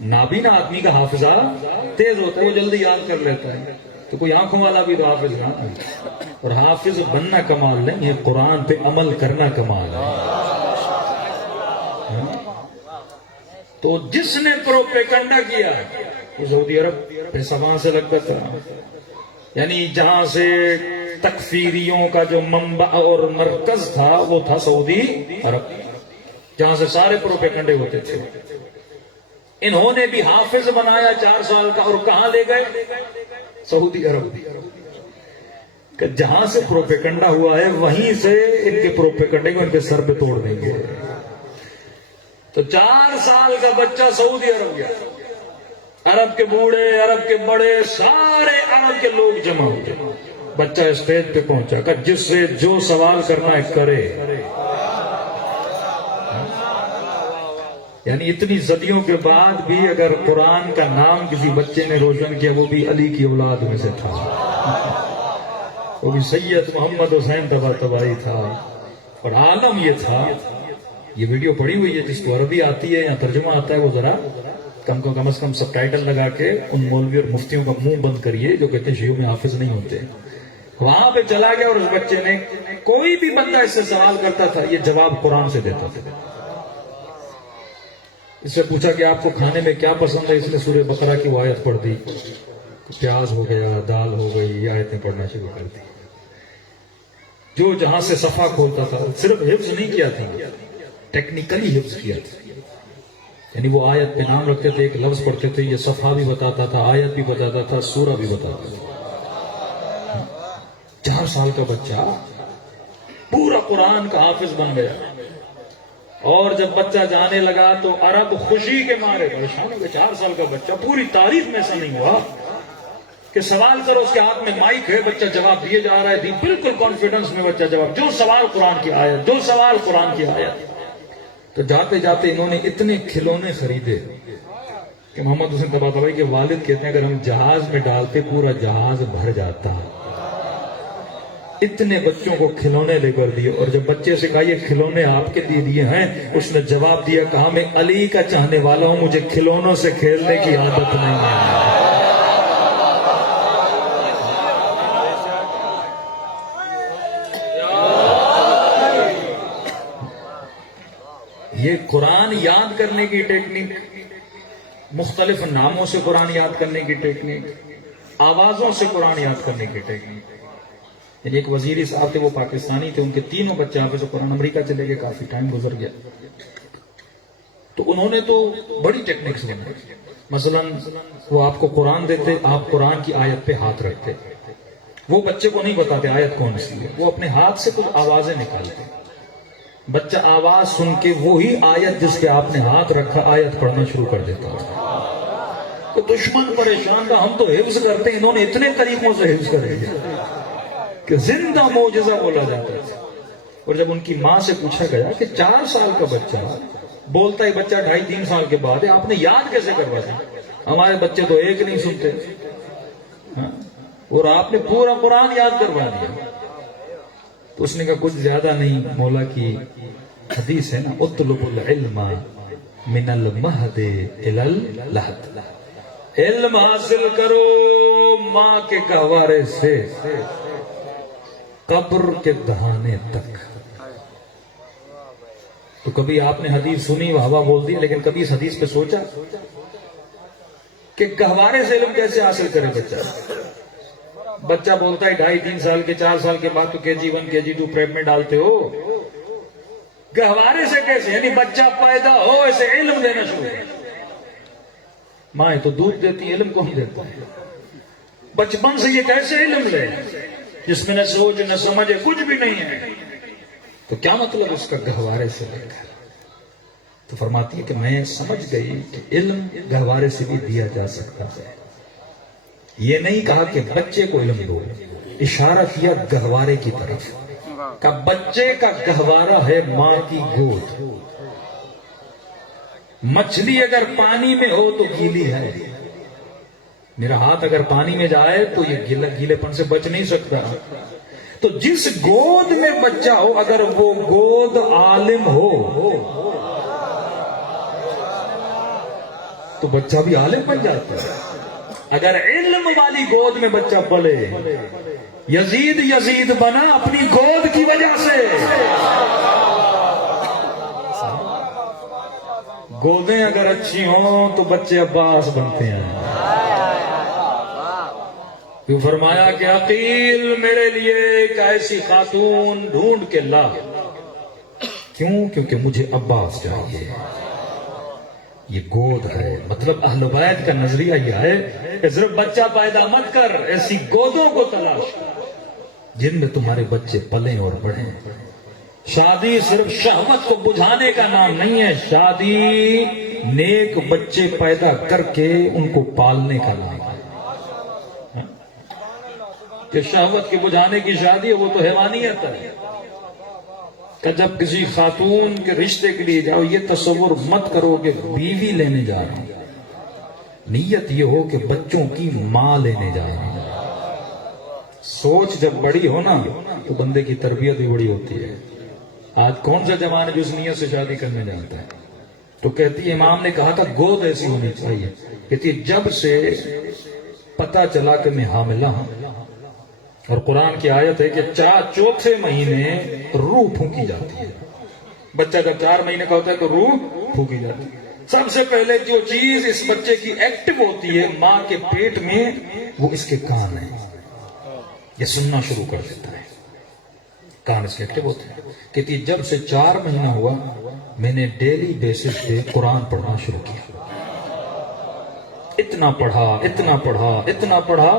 نابینا آدمی کا حافظہ تیز ہوتا ہے، وہ جلدی یاد کر لیتا ہے۔ تو کوئی آنکھوں والا بھی تو حافظ نہ، اور حافظ بننا کمال نہیں ہے، قرآن پہ عمل کرنا کمال ہے۔ تو جس نے پروپیگنڈا کیا وہ سعودی عرب، پیسہ وہاں سے لگتا تھا، یعنی جہاں سے تکفیریوں کا جو منبع اور مرکز تھا وہ تھا سعودی عرب، جہاں سے سارے پروپیگنڈے ہوتے تھے۔ انہوں نے بھی حافظ بنایا 4 سال کا، اور کہاں لے گئے؟ سعودی عرب، کہ جہاں سے پروپیگنڈا ہوا ہے وہیں سے ان کے پروپیگنڈے کو ان کے سر پہ توڑ دیں گے۔ تو 4 سال کا بچہ سعودی عرب گیا، عرب کے بوڑھے، عرب کے بڑے، سارے عرب کے لوگ جمع ہوئے، بچہ اسٹیج پہ پہنچا کہ جس سے جو سوال کرنا ہے کرے۔ یعنی اتنی صدیوں کے بعد بھی اگر قرآن کا نام کسی بچے نے روشن کیا، وہ بھی علی کی اولاد میں سے تھا، وہ بھی سید محمد حسین طباطبائی تھا۔ اور عالم یہ تھا، یہ ویڈیو پڑی ہوئی ہے، جس کو عربی آتی ہے یا ترجمہ آتا ہے وہ ذرا کم از کم سب ٹائٹل لگا کے ان مولوی اور مفتیوں کا منہ بند کریے جو کہتے ہیں شیعوں میں حافظ نہیں ہوتے۔ وہاں پہ چلا گیا اور اس بچے نے، کوئی بھی بندہ اس سے سوال کرتا تھا یہ جواب قرآن سے دیتا تھا۔ اس سے پوچھا کہ آپ کو کھانے میں کیا پسند ہے، اس نے سورہ بقرہ کی وہ آیت پڑھ دی، پیاز ہو گیا، دال ہو گئی، یہ آیتیں پڑھنا شروع کر دی۔ جو جہاں سے صفحہ کھولتا تھا، صرف حفظ نہیں کیا تھا، ٹیکنیکلی حفظ کیا تھا، یعنی وہ آیت پہ نام رکھتے تھے، ایک لفظ پڑھتے تھے، یہ صفحہ بھی بتاتا تھا، آیت بھی بتاتا تھا، سورہ بھی بتاتا تھا۔ 4 سال کا بچہ پورا قرآن کا حافظ بن گیا۔ اور جب بچہ جانے لگا تو عرب خوشی کے مارے پریشان ہو گئے، 4 سال کا بچہ، پوری تاریخ میں ایسا نہیں ہوا کہ سوال کرو اس کے ہاتھ میں مائک ہے، بچہ جواب دیے جا رہا ہے، بالکل کانفیڈنس میں بچہ جواب، جو سوال قرآن کی آیت، جو سوال قرآن کی آیت۔ تو جاتے جاتے انہوں نے اتنے کھلونے خریدے کہ محمد حسین طباطبائی کے والد کہتے ہیں اگر ہم جہاز میں ڈالتے پورا جہاز بھر جاتا. اتنے بچوں کو کھلونے لے کر دیے. اور جب بچے سے کہا یہ کھلونے آپ کے لیے دیے ہیں, اس نے جواب دیا, کہا میں علی کا چاہنے والا ہوں, مجھے کھلونوں سے کھیلنے کی عادت نہیں ہے. یہ قرآن یاد کرنے کی ٹیکنیک, مختلف ناموں سے قرآن یاد کرنے کی ٹیکنیک, آوازوں سے قرآن یاد کرنے کی ٹیکنیک. ایک وزیری صاحب تھے, وہ پاکستانی تھے, ان کے تینوں بچے حافظ قرآن, امریکہ چلے گئے, کافی ٹائم گزر گیا. تو انہوں نے تو بڑی ٹیکنیکس بنائی. مثلا وہ آپ کو قرآن دیتے, آپ قرآن کی آیت پہ ہاتھ رکھتے, وہ بچے کو نہیں بتاتے آیت کون سی ہے, وہ اپنے ہاتھ سے کچھ آوازیں نکالتے. بچہ آواز سن کے وہی آیت جس پہ آپ نے ہاتھ رکھا آیت پڑھنا شروع کر دیتا تھا. تو دشمن پریشان تھا, ہم تو حفظ کرتے ہیں, انہوں نے اتنے طریقوں سے حفظ کر دیا کہ زندہ معجزہ بولا جاتا ہے. اور جب ان کی ماں سے پوچھا گیا کہ 4 سال کا بچہ بولتا ہے, بچہ 2.5-3 سال کے بعد ہے, آپ نے یاد کیسے کروایا؟ ہمارے بچے تو ایک نہیں سنتے, اور آپ نے پورا قرآن یاد کروا دیا. تو اس نے کہا کچھ زیادہ نہیں, مولا کی حدیث ہے نا, اطلب العلم من المہد الی اللحد, علم حاصل کرو ماں کے گہوارے سے قبر کے دہانے تک. تو کبھی آپ نے حدیث سنی, ہوا بول دی, لیکن کبھی اس حدیث پہ سوچا کہ گہوارے سے علم کیسے حاصل کرے بچہ؟ بچہ بولتا ہے 2.5-3 سال کے, 4 سال کے بعد تو KG1 KG2 پریپ میں ڈالتے ہو, گہوارے سے کیسے؟ یعنی بچہ پیدا ہو اسے علم دینا شروع کر. مائیں تو دودھ دیتی, علم کون دیتا ہے؟ بچپن سے یہ کیسے علم لے جس میں نہ سوچ نہ سمجھ کچھ بھی نہیں ہے؟ تو کیا مطلب اس کا گہوارے سے لے کر؟ تو فرماتی ہے کہ میں سمجھ گئی کہ علم گہوارے سے بھی دیا جا سکتا ہے. یہ نہیں کہا کہ بچے کو علم دو, اشارہ کیا گہوارے کی طرف کہ بچے کا گہوارہ ہے ماں کی گود. مچھلی اگر پانی میں ہو تو گیلی ہے, میرا ہاتھ اگر پانی میں جائے تو یہ گیلے پن سے بچ نہیں سکتا. تو جس گود میں بچہ ہو, اگر وہ گود عالم ہو تو بچہ بھی عالم بن جاتا ہے. اگر علم والی گود میں بچہ پلے, یزید بنا اپنی گود کی وجہ سے. گودیں اگر اچھی ہوں تو بچے عباس بنتے ہیں. تو فرمایا کہ عقیل میرے لیے ایک ایسی خاتون ڈھونڈ کے لا. کیوں؟ کیونکہ مجھے عباس چاہیے. یہ گود ہے. مطلب اہل بیت کا نظریہ یہ ہے کہ صرف بچہ پیدا مت کر, ایسی گودوں کو تلاش جن میں تمہارے بچے پلیں اور بڑھیں. شادی صرف شہوت کو بجھانے کا نام نہیں ہے, شادی نیک بچے پیدا کر کے ان کو پالنے کا نام ہے. کہ شہوت کے بجھانے کی شادی ہے وہ تو حیوانیت ہے. کہ جب کسی خاتون کے رشتے کے لیے جاؤ, یہ تصور مت کرو کہ بیوی لینے جا رہا ہوں, نیت یہ ہو کہ بچوں کی ماں لینے جا رہا ہوں. سوچ جب بڑی ہو نا تو بندے کی تربیت بھی بڑی ہوتی ہے. آج کون سا جوان ہے جو اس نیت سے شادی کرنے جاتا ہے؟ تو کہتی ہے امام نے کہا تھا گود ایسی ہونی چاہیے. کہتی ہے جب سے پتا چلا کہ میں حاملہ ہوں, اور قرآن کی آیت ہے کہ 4 مہینے روح پھونکی جاتی ہے. بچہ جب 4 مہینے کا ہوتا ہے تو روح پھونکی جاتی ہے. سب سے پہلے جو چیز اس بچے کی ایکٹیو ہوتی ہے ماں کے پیٹ میں, وہ اس کے کان ہیں. یہ سننا شروع کر دیتا ہے, کان اس کے ایکٹیو ہوتے ہیں. کہتی ہے جب سے 4 مہینہ ہوا میں نے ڈیلی بیسس پہ قرآن پڑھنا شروع کیا. اتنا پڑھا,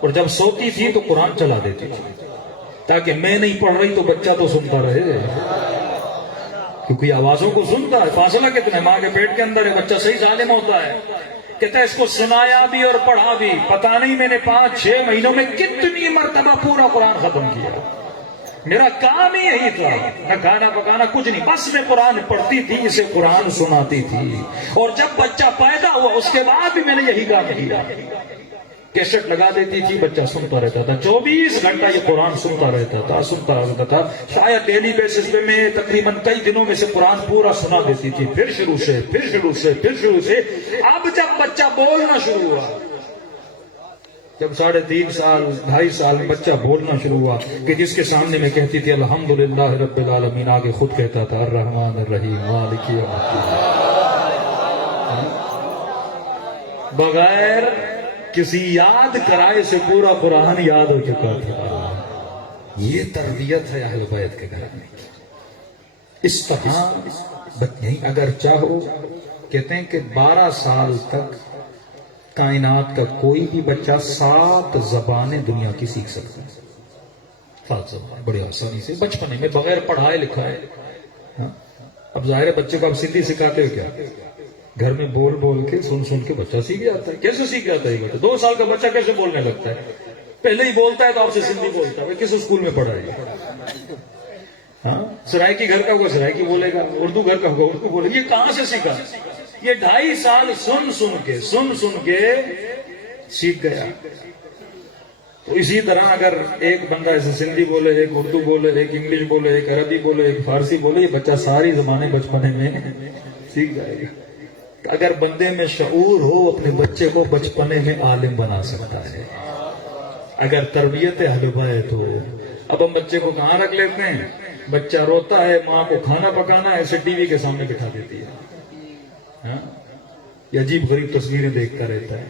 اور جب سوتی تھی تو قرآن چلا دیتی تھی تاکہ میں نہیں پڑھ رہی تو بچہ تو سنتا رہے, کیونکہ آوازوں کو سنتا ہے. فاصلہ کتنا ہے, ماں کے پیٹ کے اندر ہے, بچہ صحیح ظالم ہوتا ہے. کہتا ہے اس کو سنایا بھی اور پڑھا بھی, پتہ نہیں میں نے 5-6 مہینوں میں کتنی مرتبہ پورا قرآن ختم کیا. میرا کام ہی یہی تھا، نہ کھانا پکانا کچھ نہیں، بس میں قرآن پڑھتی تھی، اسے قرآن سناتی تھی، اور جب بچہ پیدا ہوا اس کے بعد بھی میں نے یہی کام کیا، کیسٹ لگا دیتی تھی، بچہ سنتا رہتا تھا، 24 گھنٹہ یہ قرآن سنتا رہتا تھا، شاید ڈیلی بیسس پہ میں تقریباً کئی دنوں میں سے قرآن پورا سنا دیتی تھی، پھر شروع سے اب جب بچہ بولنا شروع ہوا، جب 3.5 سال 2.5 سال بچہ بولنا شروع ہوا، کہ جس کے سامنے میں کہتی تھی الحمدللہ رب العالمین، آگے خود کہتا تھا الرحمن الرحیم مالک یوم الدین، بغیر کسی یاد کرائے سے پورا قرآن یاد ہو چکا تھا۔ یہ تربیت ہے اہل بیت کے گھرانے کی۔ اس طرح اگر چاہو، کہتے ہیں کہ 12 سال تک کائنات کا کوئی بھی بچہ 7 زبانیں دنیا کی سیکھ سکتا ہے، 7 زبانیں بڑی آسانی سے، بچپنے میں بغیر پڑھائے لکھائے۔ اب ظاہر ہے بچے کو آپ سندھی سکھاتے ہو کیا؟ گھر میں بول بول کے سن کے بچہ سیکھ جاتا ہے۔ کیسے سیکھ جاتا ہے یہ بچہ؟ 2 سال کا بچہ کیسے بولنے لگتا ہے؟ پہلے ہی بولتا ہے تو آپ سے سندھی بولتا ہے، کس اسکول میں پڑھا ہے؟ سرائکی گھر کا ہوگا سرائکی بولے گا، اردو گھر کا ہوگا اردو بولے گا۔ یہ کہاں سے سیکھا؟ یہ 2.5 سال سن کے سیکھ گیا۔ تو اسی طرح اگر ایک بندہ ایسے سندھی بولے، ایک اردو بولے، ایک انگلش بولے، ایک عربی بولے، ایک فارسی بولے، یہ بچہ ساری زبانیں بچپنے میں سیکھ جائے گا۔ اگر بندے میں شعور ہو، اپنے بچے کو بچپنے میں عالم بنا سکتا ہے، اگر تربیت اہل بیت ہو۔ اب ہم بچے کو کہاں رکھ لیتے ہیں؟ بچہ روتا ہے، ماں کو کھانا پکانا ہے، ایسے ٹی وی کے سامنے بٹھا دیتی ہے، یہ عجیب غریب تصویریں دیکھتا رہتا ہے،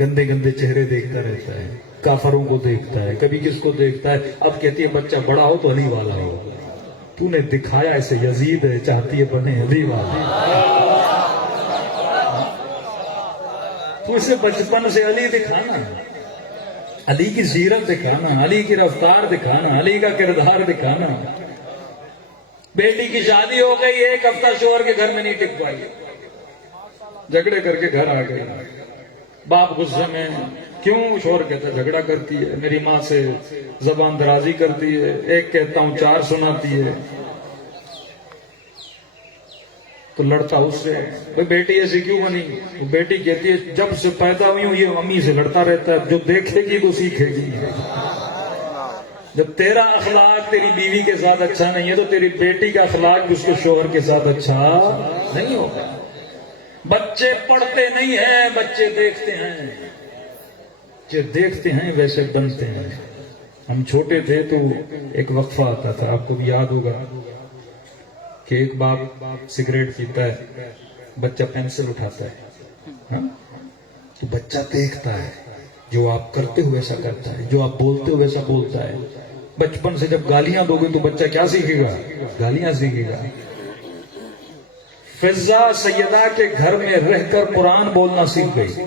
گندے گندے چہرے دیکھتا رہتا ہے، کافروں کو دیکھتا ہے، کبھی کس کو دیکھتا ہے۔ اب کہتی ہے بچہ بڑا ہو تو علی والا ہو، تو نے دکھایا اسے یزید ہے، چاہتی ہے بنے علی والا، تو اسے بچپن سے علی دکھانا، علی کی سیرت دکھانا، علی کی رفتار دکھانا، علی کا کردار دکھانا۔ بیٹی کی شادی ہو گئی، 1 ہفتہ شوہر کے گھر میں نہیں ٹک پائی، جھگڑے کر کے گھر آ گئی، باپ غصے میں، کیوں؟ شوہر کہتا ہے جھگڑا کرتی ہے، میری ماں سے زبان درازی کرتی ہے، 1 کہتا ہوں 4 سناتی ہے، تو لڑتا اس سے، بھئی بیٹی ایسی کیوں بنی؟ بیٹی کہتی ہے جب سے پیدا ہوئی ہوں یہ امی سے لڑتا رہتا ہے، جو دیکھے گی وہ سیکھے گی۔ جب تیرا اخلاق تیری بیوی کے ساتھ اچھا نہیں ہے تو تیری بیٹی کا اخلاق بھی اس کے شوہر کے ساتھ اچھا نہیں ہوگا۔ بچے پڑھتے نہیں ہیں، بچے دیکھتے ہیں، جو دیکھتے ہیں ویسے بنتے ہیں۔ ہم چھوٹے تھے تو ایک وقفہ آتا تھا، آپ کو بھی یاد ہوگا، کہ ایک باپ سگریٹ پیتا ہے، بچہ پینسل اٹھاتا ہے، تو بچہ دیکھتا ہے، جو آپ کرتے ہوئے ایسا کرتا ہے، جو آپ بولتے ہوئے ایسا بولتا ہے۔ بچپن سے جب گالیاں دو گے تو بچہ کیا سیکھے گا؟ گالیاں سیکھے گا۔ فضہ سیدہ کے گھر میں رہ کر قرآن بولنا سیکھ گئی۔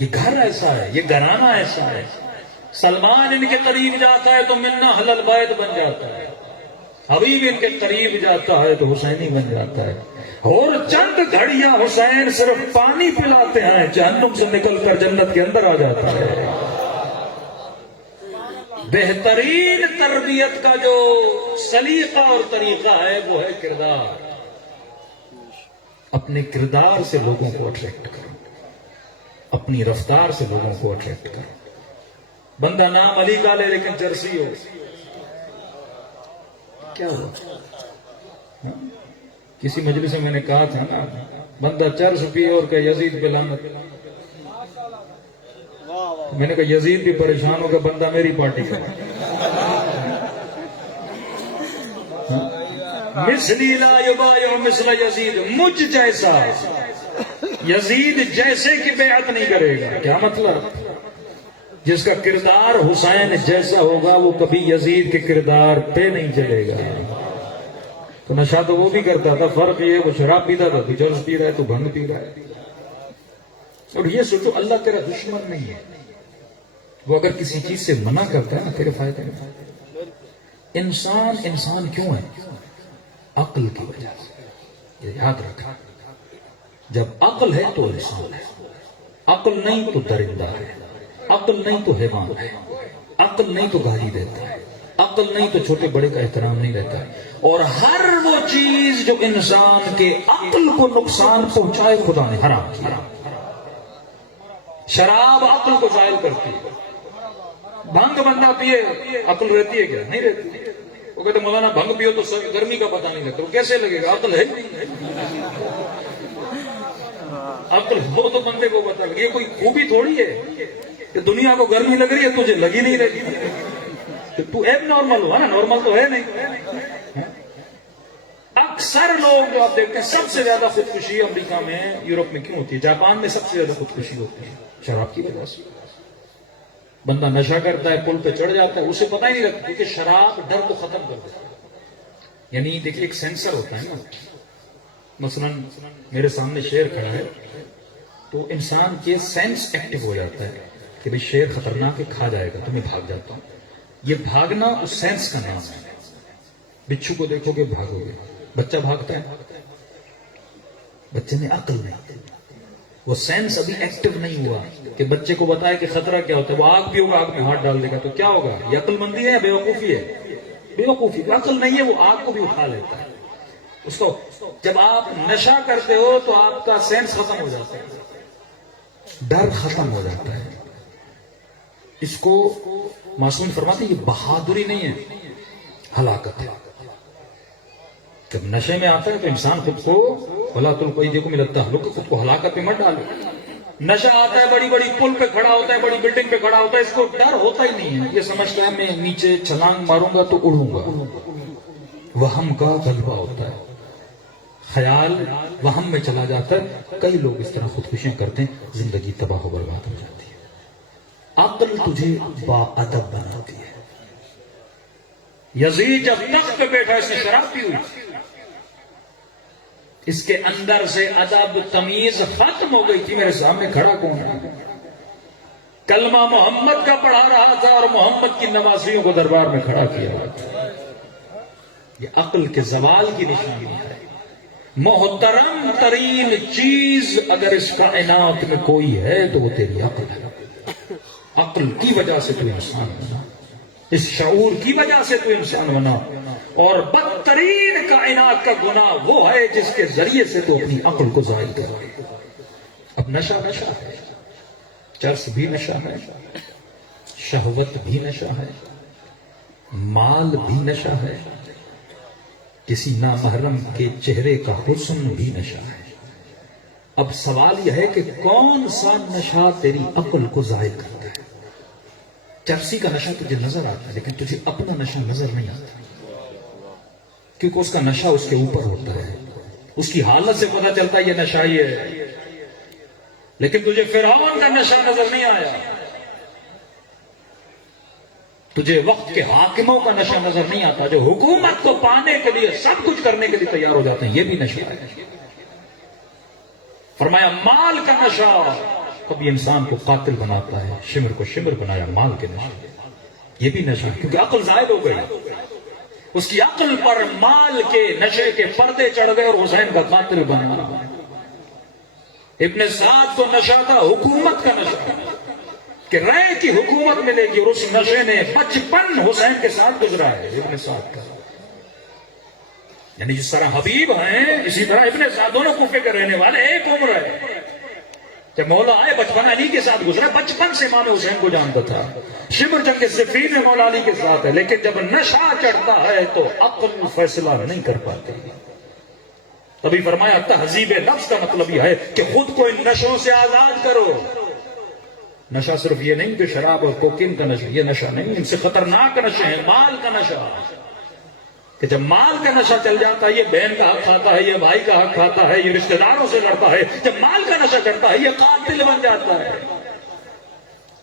یہ گھر ایسا ہے، یہ گھرانہ ایسا ہے۔ سلمان ان کے قریب جاتا ہے تو منا حلال بیت بن جاتا ہے، حبیب ان کے قریب جاتا ہے تو حسینی بن جاتا ہے، اور چند گھڑیاں حسین صرف پانی پلاتے ہیں، جہنم سے نکل کر جنت کے اندر آ جاتا ہے۔ بہترین تربیت کا جو سلیقہ اور طریقہ ہے وہ ہے کردار۔ اپنے کردار سے لوگوں کو اٹریکٹ کرو، اپنی رفتار سے لوگوں کو اٹریکٹ کرو۔ بندہ نام علی کا لے لیکن جرسی ہو، کیا ہوا؟ کسی مجلس میں نے کہا تھا نا، بندہ چرس پی اور کہ یزید پہ لعنت، میں نے کہا یزید بھی پریشان ہوگا، بندہ میری پارٹی کا۔ مثلی لا یبایع مثل یزید، مجھ جیسا یزید جیسے کی بیعت نہیں کرے گا۔ کیا مطلب؟ جس کا کردار حسین جیسا ہوگا وہ کبھی یزید کے کردار پہ نہیں چلے گا۔ تو نشہ تو وہ بھی کرتا تھا، فرق یہ وہ شراب پیتا تھا، تو چرس پی رہا ہے، تو بھنگ پی رہا ہے۔ اور یہ سوچو اللہ تیرا دشمن نہیں ہے، وہ اگر کسی چیز سے منع کرتا ہے نا تیرے فائدے میں۔ انسان کیوں ہے؟ عقل کی وجہ سے۔ یہ یاد رکھا، جب عقل ہے تو انسان ہے، عقل نہیں تو درندہ ہے، عقل نہیں تو حیوان ہے، عقل نہیں تو گالی دیتا ہے، عقل نہیں تو چھوٹے بڑے کا احترام نہیں رہتا ہے، اور ہر وہ چیز جو انسان کے عقل کو نقصان پہنچائے خدا نے حرام کی۔ شراب عقل کو زائل کرتی ہے، بھنگ بندہ پیے عقل رہتی ہے کیا؟ نہیں رہتی۔ وہ کہتے مولانا بھنگ پیو تو گرمی کا پتہ نہیں لگتا، وہ کیسے لگے گا؟ عقل ہے ہی نہیں۔ عقل ہو تو بندے کو پتہ لگے۔ یہ کوئی خوبی تھوڑی ہے کہ دنیا کو گرمی لگ رہی ہے تجھے لگی نہیں رہی، تو ایب نارمل ہوا نا، نارمل تو ہے نہیں۔ اکثر لوگ جو آپ دیکھتے ہیں سب سے زیادہ خودکشی امریکہ میں، یورپ میں کیوں ہوتی ہے؟ جاپان میں سب سے زیادہ خودکشی ہوتی ہے شراب کی وجہ سے۔ بندہ نشہ کرتا ہے، پل پہ چڑھ جاتا ہے، اسے پتہ ہی نہیں لگتا، کیونکہ شراب ڈر کو ختم کر دیتا ہے۔ یعنی دیکھیے ایک سینسر ہوتا ہے نا، مثلا میرے سامنے شیر کھڑا ہے تو انسان کے سینس ایکٹیو ہو جاتا ہے کہ بھئی شیر خطرناک ہے، کھا جائے گا تو میں بھاگ جاتا ہوں۔ یہ بھاگنا اس سینس کا نام ہے۔ بچھو کو دیکھو گے بھاگو گے، بچہ بھاگتا ہے، بچے میں عقل نہیں، وہ سینس ابھی ایکٹیو نہیں ہوا کہ بچے کو بتائے کہ خطرہ کیا ہوتا ہے۔ وہ آگ بھی ہوگا، آگ میں ہاتھ ڈال دے گا تو کیا ہوگا؟ یہ عقل مندی ہے یا بے وقوفی ہے؟ بے وقوفی۔ عقل نہیں ہے، وہ آگ کو بھی اٹھا لیتا ہے۔ اس کو جب آپ نشہ کرتے ہو تو آپ کا سینس ختم ہو جاتا ہے، ڈر ختم ہو جاتا ہے۔ اس کو معصوم فرماتے ہیں یہ بہادری نہیں ہے، ہلاکت ہے۔ جب نشے میں آتا ہے تو انسان خود کو وَلَا تُلْقُوا أَيْدِيَكُمْ إِلَى التَّهْلُكَةِ، خود کو ہلاکت میں مت ڈالو۔ نشہ آتا ہے، بڑی بڑی پل پہ کھڑا ہوتا ہے، بڑی بلڈنگ پہ کھڑا ہوتا ہے، اس کو ڈر ہوتا ہی نہیں ہے، یہ سمجھتا ہے میں نیچے چھلانگ ماروں گا تو اڑوں گا۔ وہم کا غلبہ ہوتا ہے، خیال وہم میں چلا جاتا ہے۔ کئی لوگ اس طرح خودکشیاں کرتے ہیں، زندگی تباہ و برباد ہو جاتی ہے۔ عقل تجھے با ادب بناتی ہے۔ یزید جب تخت پہ بیٹھا، اس نے شراب پی ہوئی، اس کے اندر سے ادب تمیز ختم ہو گئی تھی۔ میرے سامنے کھڑا کون ہے؟ کلمہ محمد کا پڑھا رہا تھا اور محمد کی نوازیوں کو دربار میں کھڑا کیا ہوا تھا۔ یہ عقل کے زوال کی نشانی ہے۔ محترم ترین چیز اگر اس کائنات میں کوئی ہے تو وہ تیری عقل ہے۔ عقل کی وجہ سے تو انسان بنا، اس شعور کی وجہ سے تو انسان بنا، اور بدترین کائنات کا گناہ وہ ہے جس کے ذریعے سے تو اپنی عقل کو ضائع کر۔ اب نشہ نشہ ہے، چرس بھی نشہ ہے، شہوت بھی نشہ ہے، مال بھی نشہ ہے، کسی نامحرم کے چہرے کا حسن بھی نشہ ہے۔ اب سوال یہ ہے کہ کون سا نشہ تیری عقل کو ضائع کرتا ہے؟ چرسی کا نشہ تجھے نظر آتا ہے لیکن تجھے اپنا نشہ نظر نہیں آتا، کیونکہ اس کا نشہ اس کے اوپر ہوتا ہے، اس کی حالت سے پتہ چلتا ہے یہ نشہ ہی ہے، لیکن تجھے فرعون کا نشہ نظر نہیں آیا، تجھے وقت کے حاکموں کا نشہ نظر نہیں آتا جو حکومت کو پانے کے لیے سب کچھ کرنے کے لیے تیار ہو جاتے ہیں، یہ بھی نشہ ہے۔ فرمایا مال کا نشہ کبھی انسان کو قاتل بناتا ہے، شمر کو شمر بنایا مال کے نشہ، یہ بھی نشہ ہے، کیونکہ عقل زائد ہو گئی، اس کی عقل پر مال کے نشے کے پردے چڑھ گئے اور حسین کا قاتل بن گیا۔ ابن سعد کو نشہ تھا حکومت کا نشہ، کہ رائے کی حکومت ملے گی، اور اس نشے نے بچپن حسین کے ساتھ گزرا ہے ابن سعد کا۔ یعنی جس طرح حبیب ہیں اسی طرح ابن سعد، دونوں کوفے کے رہنے والے، ایک عمر ہے۔ جب مولا آئے بچپن علی کے ساتھ گزرا، بچپن سے امام حسین کو جانتا تھا، شبر جنگ صفین میں مولا علی کے ساتھ ہے، لیکن جب نشہ چڑھتا ہے تو عقل فیصلہ نہیں کر پاتی۔ تبھی فرمایا تہذیب نفس کا مطلب یہ ہے کہ خود کو ان نشوں سے آزاد کرو۔ نشہ صرف یہ نہیں کہ شراب اور کوکین کا نشہ، یہ نشہ نہیں، ان سے خطرناک نشے ہیں مال کا نشہ، کہ جب مال کا نشہ چل جاتا ہے، یہ بہن کا حق کھاتا ہے، یہ بھائی کا حق کھاتا ہے، یہ رشتہ داروں سے لڑتا ہے، جب مال کا نشہ کرتا ہے یہ قاتل بن جاتا ہے۔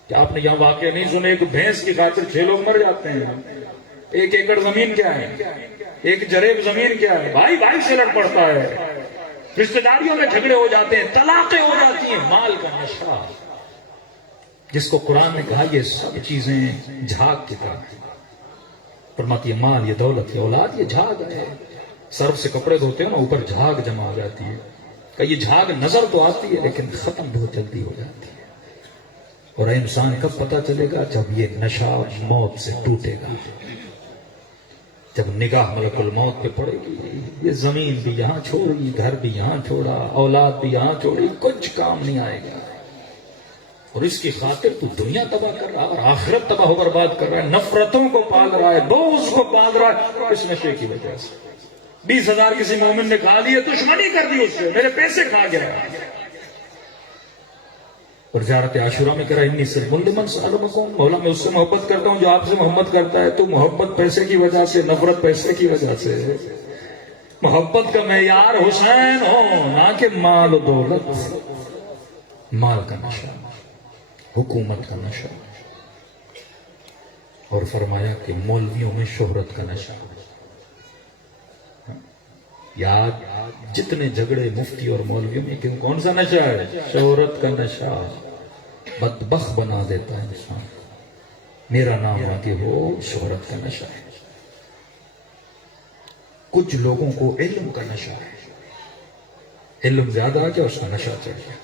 کیا آپ نے یہاں واقعہ نہیں سنے؟ ایک بھینس کی خاطر 6 لوگ مر جاتے ہیں۔ 1 ایکڑ زمین کیا ہے، 1 جریب زمین کیا ہے، بھائی بھائی سے لڑ پڑتا ہے، رشتہ داریوں میں جھگڑے ہو جاتے ہیں، طلاقیں ہو جاتی ہیں، مال کا نشہ، جس کو قرآن نے کہا یہ سب چیزیں جھاگ کی طرح ہیں۔ فرماتی ہے مال، یہ دولت، یہ اولاد، یہ جھاگ ہے۔ سرف سے کپڑے دھوتے ہیں نا، اوپر جھاگ جمع ہو جاتی ہے، کہ یہ جھاگ نظر تو آتی ہے لیکن ختم بہت جلدی ہو جاتی ہے۔ اور انسان کب پتہ چلے گا؟ جب یہ نشہ موت سے ٹوٹے گا، جب نگاہ ملک الموت پہ پڑے گی، یہ زمین بھی یہاں چھوڑی، گھر بھی یہاں چھوڑا، اولاد بھی یہاں چھوڑی، کچھ کام نہیں آئے گا، اور اس کی خاطر تو دنیا تباہ کر رہا ہے اور آخرت تباہ و برباد کر رہا ہے، نفرتوں کو پال رہا ہے، بغض کو پال رہا ہے، اس نشے کی وجہ سے 20,000 کسی مومن نے کھا لیے، دشمنی کر دی اس سے، میرے پیسے کھا گیا۔ اور زیارت عاشورہ میں کہہ رہا انی صرف ملمن سالمکم، مولا میں اس سے محبت کرتا ہوں جو آپ سے محبت کرتا ہے۔ تو محبت پیسے کی وجہ سے، نفرت پیسے کی وجہ سے۔ محبت کا معیار حسین ہو، نہ کہ مال و دولت، مال کا نشہ، حکومت کا نشہ، اور فرمایا کہ مولویوں میں شہرت کا نشہ۔ یاد جتنے جھگڑے مفتی اور مولویوں میں، کیوں کون سا نشہ ہے؟ شہرت کا نشہ، بدبخت بنا دیتا ہے انسان۔ میرا نام آگے ہو، شہرت کا نشہ ہے۔ کچھ لوگوں کو علم کا نشہ ہے، علم زیادہ آ گیا اس کا نشہ چڑھ گیا۔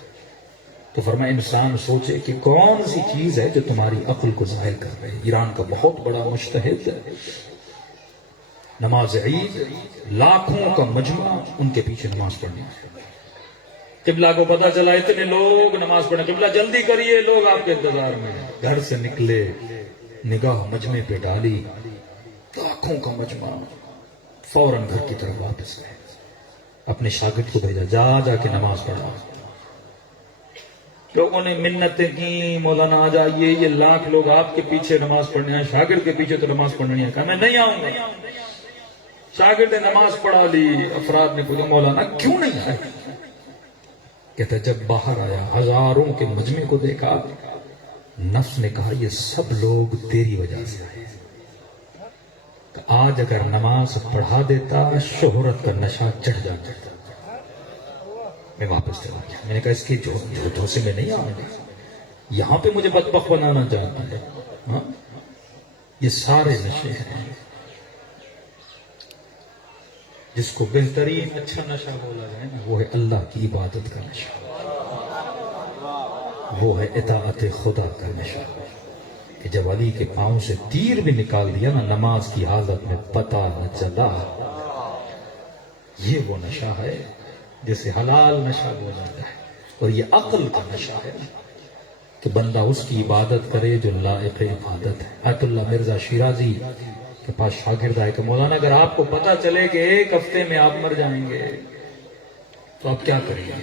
تو فرمایا انسان سوچے کہ کون سی چیز ہے جو تمہاری عقل کو ظاہر کر رہے۔ ایران کا بہت بڑا مجتہد ہے، نماز عید لاکھوں کا مجمع ان کے پیچھے نماز پڑھنے آئے۔ قبلہ کو پتا چلا اتنے لوگ نماز پڑھنے، قبلہ جلدی کریے، لوگ آپ کے انتظار میں۔ گھر سے نکلے، نگاہ مجمع پہ ڈالی، لاکھوں کا مجمع، فوراً گھر کی طرف واپس گئے، اپنے شاگرد کو بھیجا، جا کے نماز پڑھا۔ لوگوں نے منتیں کی، مولانا آ جائیے، یہ لاکھ لوگ آپ کے پیچھے نماز پڑھنے آئے، شاگرد کے پیچھے تو نماز پڑھنے نہیں آئے۔ کہا میں نہیں آؤں گا۔ شاگرد نے نماز پڑھا لی، افراد نے پوچھا مولانا کیوں نہیں آئے؟ کہتا جب باہر آیا، ہزاروں کے مجمع کو دیکھا، نفس نے کہا یہ سب لوگ تیری وجہ سے آئے۔ آج اگر نماز پڑھا دیتا، شہرت کا نشہ چڑھ جاتا۔ میں واپس چلا گیا، میں نے کہا اس کی جھوٹوں سے میں نہیں آؤں گا، یہاں پہ مجھے بدبخت بنانا چاہتا ہے۔ ہاں یہ سارے نشے ہیں۔ جس کو بہترین اچھا نشہ بولا جائے نا، وہ ہے اللہ کی عبادت کا نشہ، وہ ہے اطاعت خدا کا نشہ، کہ جب علی کے پاؤں سے تیر بھی نکال دیا نا نماز کی حالت میں، پتہ نہ چلا۔ یہ وہ نشہ ہے جسے حلال نشہ بولا جائے، اور یہ عقل کا نشہ ہے کہ بندہ اس کی عبادت کرے جو لائق عبادت ہے۔ آیت اللہ مرزا شیرازی کے پاس شاگرد آئے کہ مولانا اگر آپ کو پتا چلے کہ 1 ہفتے میں آپ مر جائیں گے تو آپ کیا کریں گے؟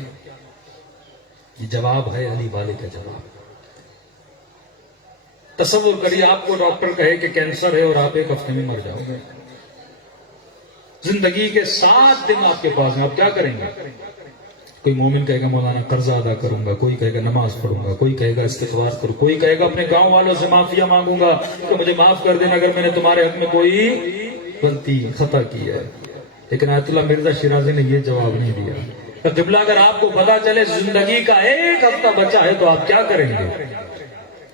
یہ جواب ہے علی والے کا جواب۔ تصور کریے آپ کو ڈاکٹر کہے کہ کینسر ہے اور آپ 1 ہفتے میں مر جاؤ گے، زندگی کے 7 دن آپ کے پاس ہیں، آپ کیا کریں گے؟ کوئی مومن کہے گا مولانا قرضہ ادا کروں گا، کوئی کہے گا نماز پڑھوں گا، کوئی کہے گا استغفار کروں، کوئی کہے گا اپنے گاؤں والوں سے معافیا مانگوں گا کہ مجھے معاف کر دینا اگر میں نے تمہارے حق میں کوئی غلطی خطا کی ہے۔ لیکن آیت اللہ مرزا شیرازی نے یہ جواب نہیں دیا کہ قبلہ اگر آپ کو پتا چلے زندگی کا 1 ہفتہ بچا ہے تو آپ کیا کریں گے؟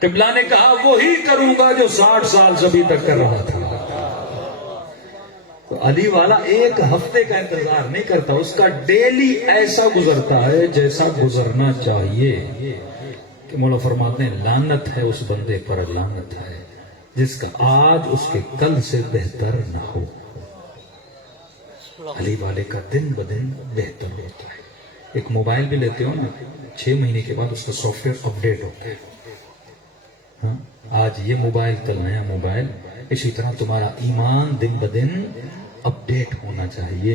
قبلہ نے کہا وہی کروں گا جو 60 سال سے ابھی تک کر رہا تھا۔ تو علی والا 1 ہفتے کا انتظار نہیں کرتا، اس کا ڈیلی ایسا گزرتا ہے جیسا گزرنا چاہیے کہ مولا فرماتے ہیں لعنت ہے اس بندے پر، لعنت ہے جس کا آج اس کے کل سے بہتر نہ ہو۔ علی والے کا دن بدن بہتر ہوتا ہے۔ ایک موبائل بھی لیتے ہو نا، 6 مہینے کے بعد اس کا سافٹ ویئر اپڈیٹ ہوتا ہے۔ ہاں آج یہ موبائل کل نیا موبائل، اسی طرح تمہارا ایمان دن بدن اپڈیٹ ہونا چاہیے،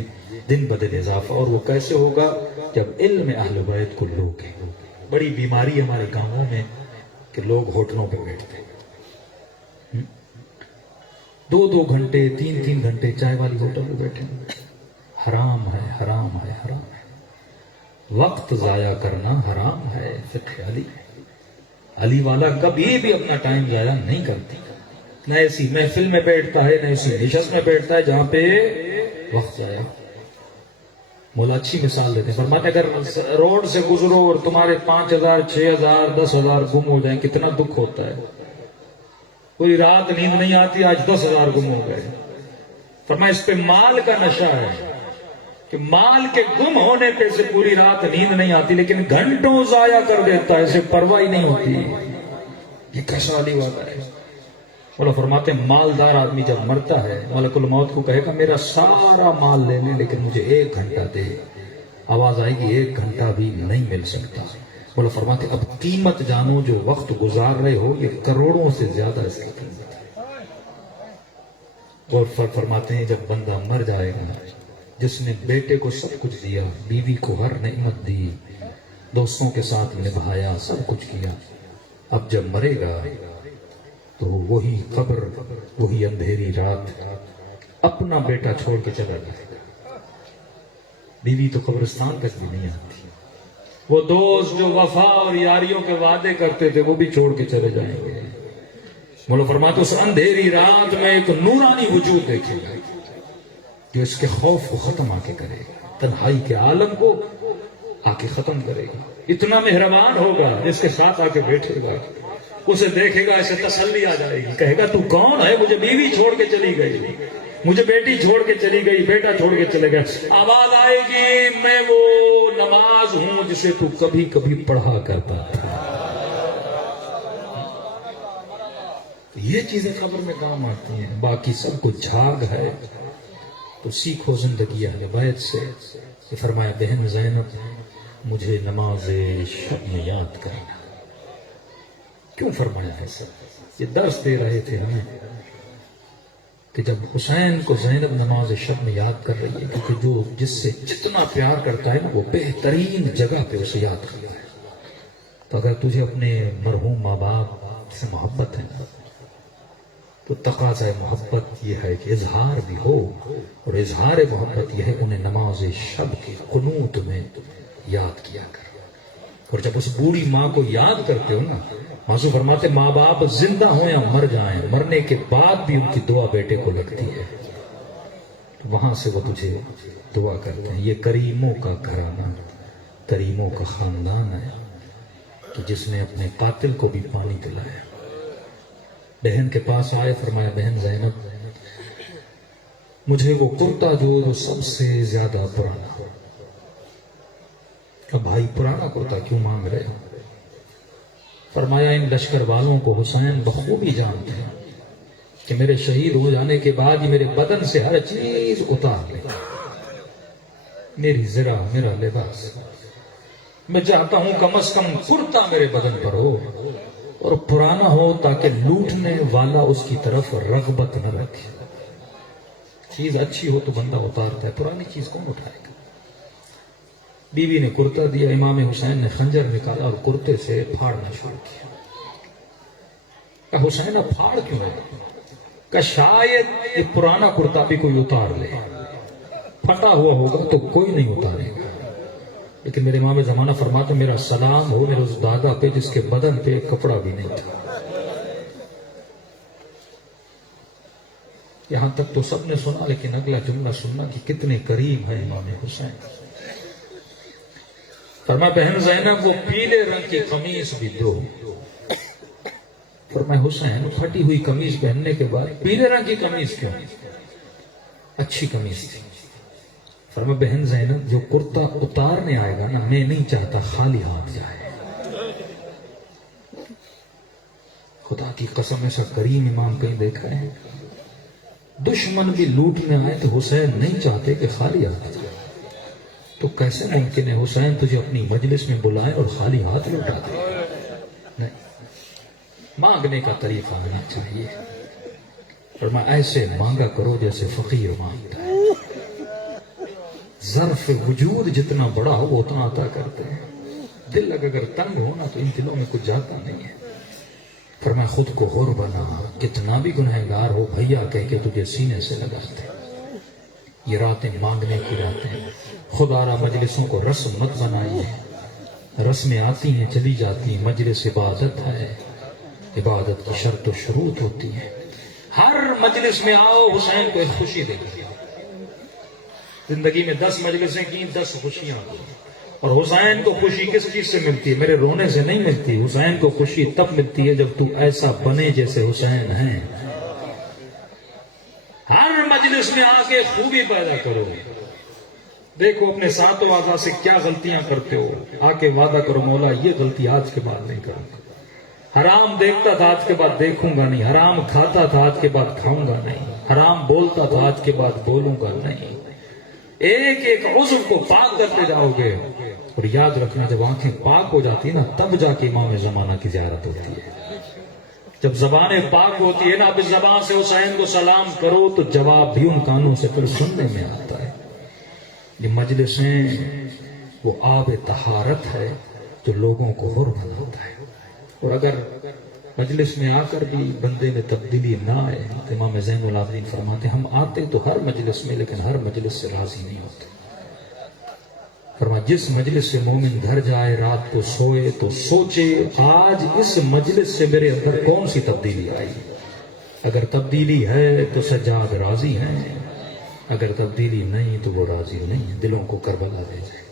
دن بدن اضافہ۔ اور وہ کیسے ہوگا؟ جب علم اہل بیت کو لوگ ہیں۔ بڑی بیماری ہمارے گاؤں میں کہ لوگ ہوٹلوں پہ بیٹھتے ہیں، 2-2 گھنٹے 3-3 گھنٹے چائے والی ہوٹل پہ بیٹھے ہیں۔ حرام ہے، حرام ہے، حرام ہے، وقت ضائع کرنا حرام ہے۔ فقہ علی والا کبھی بھی اپنا ٹائم ضائع نہیں کرتا، نہ ایسی محفل میں بیٹھتا ہے نہ ایسی نشست میں بیٹھتا ہے جہاں پہ وقت ضائع۔ مولا اچھی مثال دیتے ہیں، فرماتے اگر روڈ سے گزرو اور تمہارے 5,000 6,000 10,000 گم ہو جائیں کتنا دکھ ہوتا ہے۔ کوئی رات نیند نہیں آتی، آج 10,000 گم ہو گئے۔ فرمایا اس پہ مال کا نشہ ہے کہ مال کے گم ہونے پہ سے پوری رات نیند نہیں آتی، لیکن گھنٹوں ضائع کر دیتا ہے، اسے پرواہ ہی نہیں ہوتی۔ یہ کیسا علی وعدہ ہے؟ مولا فرماتے ہیں مالدار آدمی جب مرتا ہے ملک الموت کو کہے گا میرا سارا مال لے لے لیکن مجھے 1 گھنٹہ دے. آواز آئے گی 1 گھنٹہ بھی نہیں مل سکتا. مولا فرماتے اب قیمت جانو، جو وقت گزار رہے ہو یہ کروڑوں سے زیادہ اس کی قیمت ہے. اور فرماتے ہیں جب بندہ مر جائے گا، جس نے بیٹے کو سب کچھ دیا، بیوی کو ہر نعمت دی، دوستوں کے ساتھ نبھایا، سب کچھ کیا، اب جب مرے گا تو وہی قبر، وہی اندھیری رات اپنا بیٹا چھوڑ کے چلا جائے گا. بیوی تو قبرستان تک بھی نہیں آتی. وہ دوست جو وفا اور یاریوں کے وعدے کرتے تھے وہ بھی چھوڑ کے چلے جائیں گے. مولا فرماتے اس اندھیری رات میں ایک نورانی وجود دیکھے گا جو اس کے خوف کو ختم آ کے کرے گا، تنہائی کے عالم کو آ کے ختم کرے گا. اتنا مہربان ہوگا جس کے ساتھ آ کے بیٹھے گا، اسے دیکھے گا اسے تسلی آ جائے گی، کہے گا تو کون ہے؟ مجھے بیوی چھوڑ کے چلی گئی، مجھے بیٹی چھوڑ کے چلی گئی، بیٹا چھوڑ کے چلے گیا. آواز آئے گی میں وہ نماز ہوں جسے تو کبھی کبھی پڑھا کرتا تھا. یہ چیزیں قبر میں کام آتی ہیں. باقی سب کچھ جھاگ ہے تو سیکھو زندگی اہل بیت سے. کہ فرمایا بہن زینب مجھے نماز شب میں یاد کرنا. کیوں فرمایا ہے سر؟ یہ درس دے رہے تھے ہمیں کہ جب حسین کو زینب نماز شب میں یاد کر رہی ہے، کیونکہ جو جس سے جتنا پیار کرتا ہے نا وہ بہترین جگہ پہ اسے یاد کرتا ہے. تو اگر تجھے اپنے مرحوم ماں باپ سے محبت ہے تو تقاضا محبت یہ ہے کہ اظہار بھی ہو، اور اظہار محبت یہ ہے انہیں نماز شب کے قنوت میں یاد کیا کر. اور جب اس بوڑھی ماں کو یاد کرتے ہو نا، حضور فرماتے ماں باپ زندہ ہوں یا مر جائیں، مرنے کے بعد بھی ان کی دعا بیٹے کو لگتی ہے. وہاں سے وہ تجھے دعا کرتے ہیں. یہ کریموں کا گھرانہ، کریموں کا خاندان ہے کہ جس نے اپنے قاتل کو بھی پانی پلایا. بہن کے پاس آئے، فرمایا بہن زینب مجھے وہ کرتا جو سب سے زیادہ پرانا ہو. اب بھائی پرانا کرتا کیوں مانگ رہے ہو؟ فرمایا ان لشکر والوں کو حسین بخوبی جانتے ہیں کہ میرے شہید ہو جانے کے بعد یہ میرے بدن سے ہر چیز اتار لے، میری زرہ، میرا لباس. میں چاہتا ہوں کم از کم کرتا میرے بدن پر ہو اور پرانا ہو تاکہ لوٹنے والا اس کی طرف رغبت نہ رکھے. چیز اچھی ہو تو بندہ اتارتا ہے، پرانی چیز کون اٹھائے گا؟ بیوی نے کرتا دیا، امام حسین نے خنجر نکالا اور کرتے سے پھاڑنا شروع کیا. کہا حسین اب پھاڑ کیوں ہے؟ کہ شاید یہ پرانا کرتا بھی کوئی اتار لے، پھٹا ہوا ہوگا تو کوئی نہیں اتارے گا. لیکن میرے امام زمانہ فرماتے میرا سلام ہو میرے اس دادا پہ جس کے بدن پہ ایک کپڑا بھی نہیں تھا. یہاں تک تو سب نے سنا، لیکن اگلا جملہ سننا کہ کتنے قریب ہیں امام حسین. فرمایا بہن زینب وہ پیلے رنگ کی قمیص بھی دو. فرمایا حسین پھٹی ہوئی قمیص پہننے کے بعد پیلے رنگ کی قمیص کیوں؟ اچھی قمیص تھی. فرمایا بہن زینب جو کرتا اتارنے آئے گا نا، میں نہیں چاہتا خالی ہاتھ جائے. خدا کی قسم ایسا کریم امام کہیں دیکھا ہے؟ دشمن بھی لوٹنے آئے تو حسین نہیں چاہتے کہ خالی ہاتھ جائے. تو کیسے ممکن ہے حسین تجھے اپنی مجلس میں بلائے اور خالی ہاتھ لوٹا دے؟ نہیں، مانگنے کا طریقہ آنا چاہیے. فرمایا ایسے مانگا کرو جیسے فقیر مانگتا ہے. ظرف وجود جتنا بڑا ہو وہ اتنا عطا کرتے ہیں. دل اگر تنگ ہونا تو ان دلوں میں کچھ جاتا نہیں ہے. فرمایا خود کو حر بنا، کتنا بھی گنہگار ہو بھیا کہہ کے تجھے سینے سے لگاتے. یہ راتیں مانگنے کی راتیں. خدا را مجلسوں کو رسم مت بنائیے. رسمیں آتی ہیں چلی جاتی ہیں، مجلس عبادت ہے، عبادت کی شرط و شروط ہوتی ہے. ہر مجلس میں آؤ حسین کو ایک خوشی دے دو. زندگی میں 10 مجلسیں کی، 10 خوشیاں کی. اور حسین کو خوشی کس چیز سے ملتی ہے؟ میرے رونے سے نہیں ملتی. حسین کو خوشی تب ملتی ہے جب تو ایسا بنے جیسے حسین ہیں. ہر مجلس میں آ کے خوبی پیدا کرو. دیکھو اپنے ساتوں اعضاء سے کیا غلطیاں کرتے ہو، آ کے وعدہ کرو مولا یہ غلطی آج کے بعد نہیں کروں گا. حرام دیکھتا تھا آج کے بعد دیکھوں گا نہیں، حرام کھاتا تھا آج کے بعد کھاؤں گا نہیں، حرام بولتا تھا آج کے بعد بولوں گا نہیں۔ ایک ایک عضو کو پاک کرتے جاؤ گے، اور یاد رکھنا جب آنکھیں پاک ہو جاتی ہیں نا تب جا کے امام زمانہ کی زیارت ہوتی ہے۔ جب زبانیں پاک ہوتی ہے نا، اب اس زبان سے حسین کو سلام کرو تو جواب بھی ان کانوں سے پھر سننے میں آتا ہے۔ یہ مجلسیں وہ آب طہارت ہے جو لوگوں کو حر بناتا ہے، اور اگر مجلس میں آ کر بھی بندے میں تبدیلی نہ آئے تو امام زین العابدین فرماتے ہیں ہم آتے تو ہر مجلس میں لیکن ہر مجلس سے راضی نہیں ہوتے۔ فرمایا جس مجلس سے مومن گھر جائے رات کو سوئے تو سوچے آج اس مجلس سے میرے اندر کون سی تبدیلی آئی۔ اگر تبدیلی ہے تو سجاد راضی ہیں، اگر تبدیلی نہیں تو وہ راضی نہیں ہیں۔ دلوں کو کربلا دے جائے۔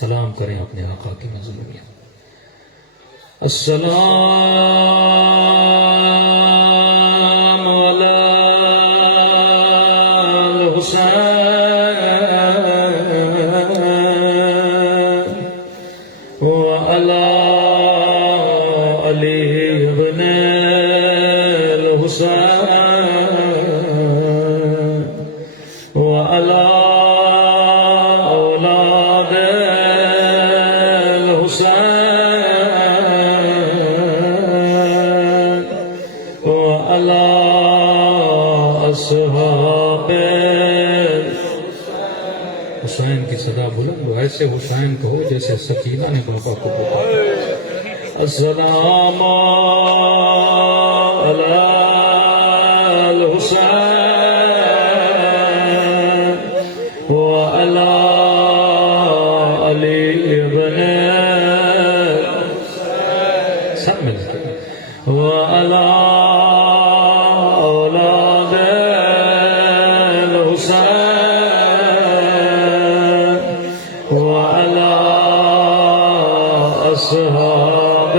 سلام کریں اپنے آقا کی مظلومیت۔ السلام علی الحسین وعلی علی ابن الحسین وعلی اولاد الحسین وعلی اصحاب حسین کی صدا بلند ہو، ایسے حسین کہو جیسے سکینہ نے بابا کو پکارا۔ السلام علی الحسین وعلی علی ابن سب مل کے وعلی اولاد الحسین وعلی اصحاب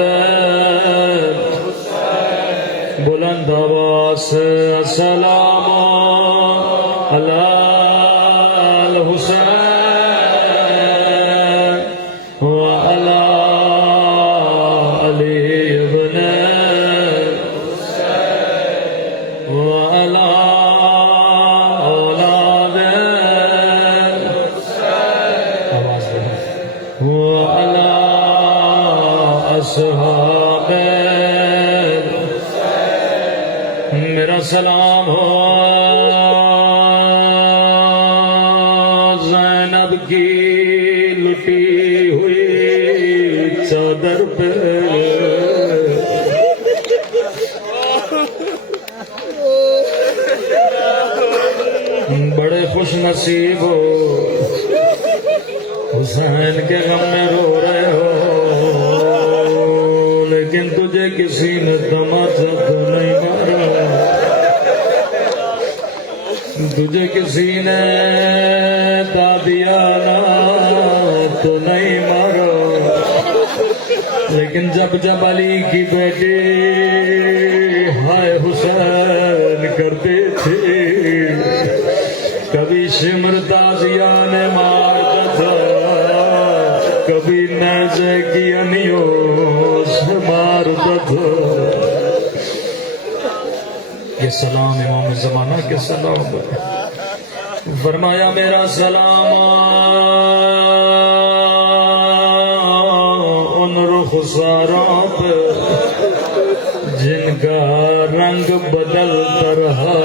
بلند آواز سے السلام علی الحسین وعلی علی ابن وعلی اولاد وعلی اصحاب میرا سلام ہو زینب کی لٹی ہوئی چادر پہ بڑے خوش نصیب ہو حسین کے غم میں رو رہے ہو، لیکن تجھے کسی نے تماچا تو نہیں مارا، تجھے کسی نے تادیانہ تو نہیں مارا، لیکن جب علی کی بیٹی ہائے حسین کرتے تھے کبھی شمر تازیانے مارتا تھا، کبھی نیزے کی انیوں سے مارتا تھا۔ یہ سلام امام زمانہ کے سلام ہے۔ فرمایا میرا سلام ان رخساروں پہ جن کا رنگ بدلتا رہا،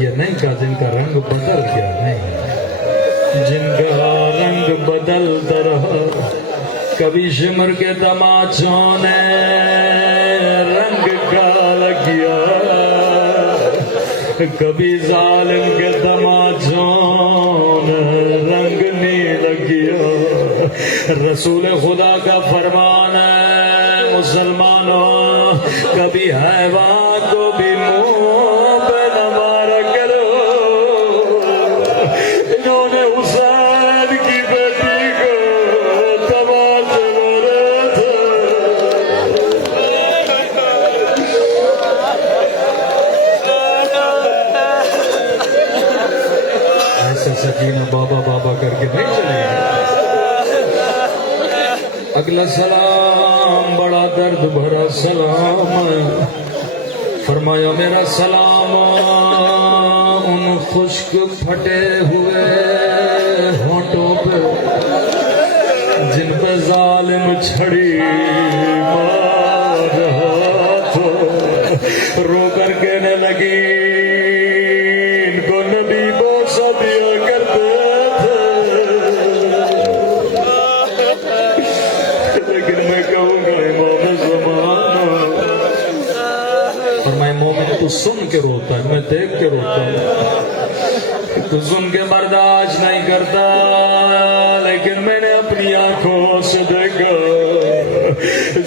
یہ نہیں کہا جن کا رنگ بدل گیا، نہیں، جن کا رنگ بدلتا رہا۔ کبھی شمر کے تماچوں نے رنگ کالا کیا، کبھی ظالم کے تماچوں نے رنگ نیلا کیا۔ رسول خدا کا فرمان ہے مسلمانوں، کبھی حیوان کو بھی منہ پہ نہ مارا کرو۔ انہوں نے حسین کی بیٹی کو تماچے مارے تھے۔ ایسا سکینہ بابا بابا کر کے نہیں چلے گا۔ اگلا سلام سلام بڑا درد بھرا سلام ہے۔ فرمایا میرا سلام ان خشک پھٹے ہوئے ہونٹوں پہ جن پہ ظالم چھڑی مار رہا تھا، رو کر کہنے لگی ان کو نبی بوسہ دیا کرتے تھے، لیکن میں کہوں گا امام زمانہ۔ فرمائے مومن تو سن کے روتا ہے، میں دیکھ کے روتا ہوں، تو سن کے برداشت نہیں کرتا، لیکن میں نے اپنی آنکھوں سے دیکھا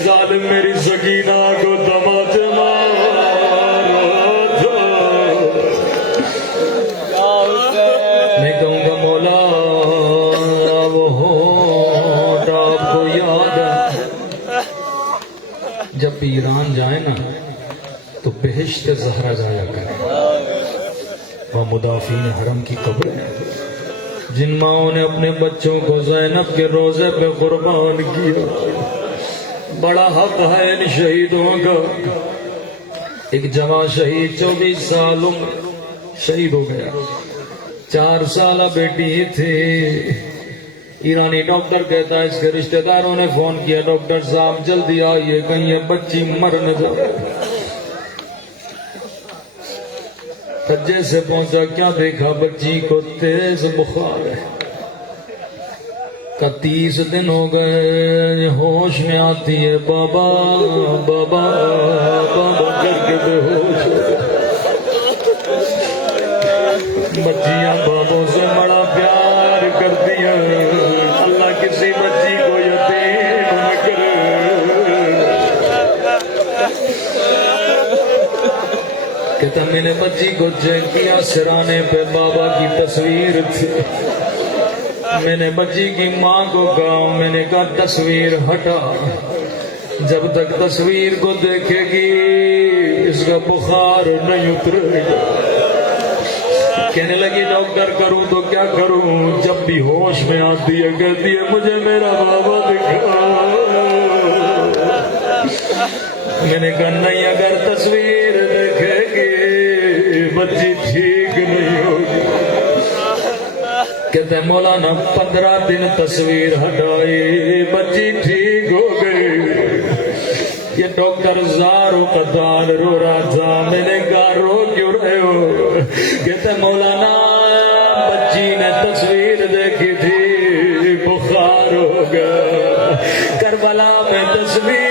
ظالم میری سکینہ کو تماچے مار رہا تھا۔ میں کہوں گا مولا وہ ہونٹ آپ کو یاد ہے؟ جب بھی ایران جائے نا تو بہشت زہرا جایا کرے، وہ مدافعین حرم کی قبر ہے جن ماؤں نے اپنے بچوں کو زینب کے روزے پہ قربان کیا۔ بڑا حق ہے ان شہیدوں کا۔ ایک جوان شہید 24 سال شہید ہو گیا، 4 سالہ بیٹی تھی۔ ایرانی ڈاکٹر کہتا ہے اس کے رشتہ داروں نے فون کیا، ڈاکٹر صاحب جلدی آئیے کہیں یہ بچی مر نہ جائے۔ خجے سے پہنچا، کیا دیکھا؟ بچی کو تیز بخار ہے، کا 30 دن ہو گئے، ہوش میں آتی ہے بابا بابا بابا کر کے بے ہوش ہو گئے۔ بچیاں بابوں سے بڑا پیار کرتی ہیں، اللہ کسی بچی کو یتیم نہ کرے۔ کہتا میں نے بچی کو چیک کیا، سرانے پہ بابا کی تصویر تھی۔ میں نے بچی کی ماں کو کہا، میں نے کہا تصویر ہٹا، جب تک تصویر کو دیکھے گی اس کا بخار نہیں اترے گا۔ کہنے لگی ڈاکٹر کروں تو کیا کروں؟ جب بھی ہوش میں آتی ہے کہتی ہے مجھے میرا بابا دکھا۔ میں نے کہا نہیں، اگر تصویر دیکھے گی بچی ٹھیک نہیں ہوگی۔ کہتے ہیں مولانا 15 دن تصویر ہٹائی، بچی ٹھیک ہو گئی۔ یہ ڈاکٹر زارو قطار رو رہا تھا۔ میں نے کہا رو کیوں رہے ہو؟ کہتے ہیں مولانا بچی نے تصویر دیکھی تھی، بخار ہو گیا۔ کربلا میں تصویر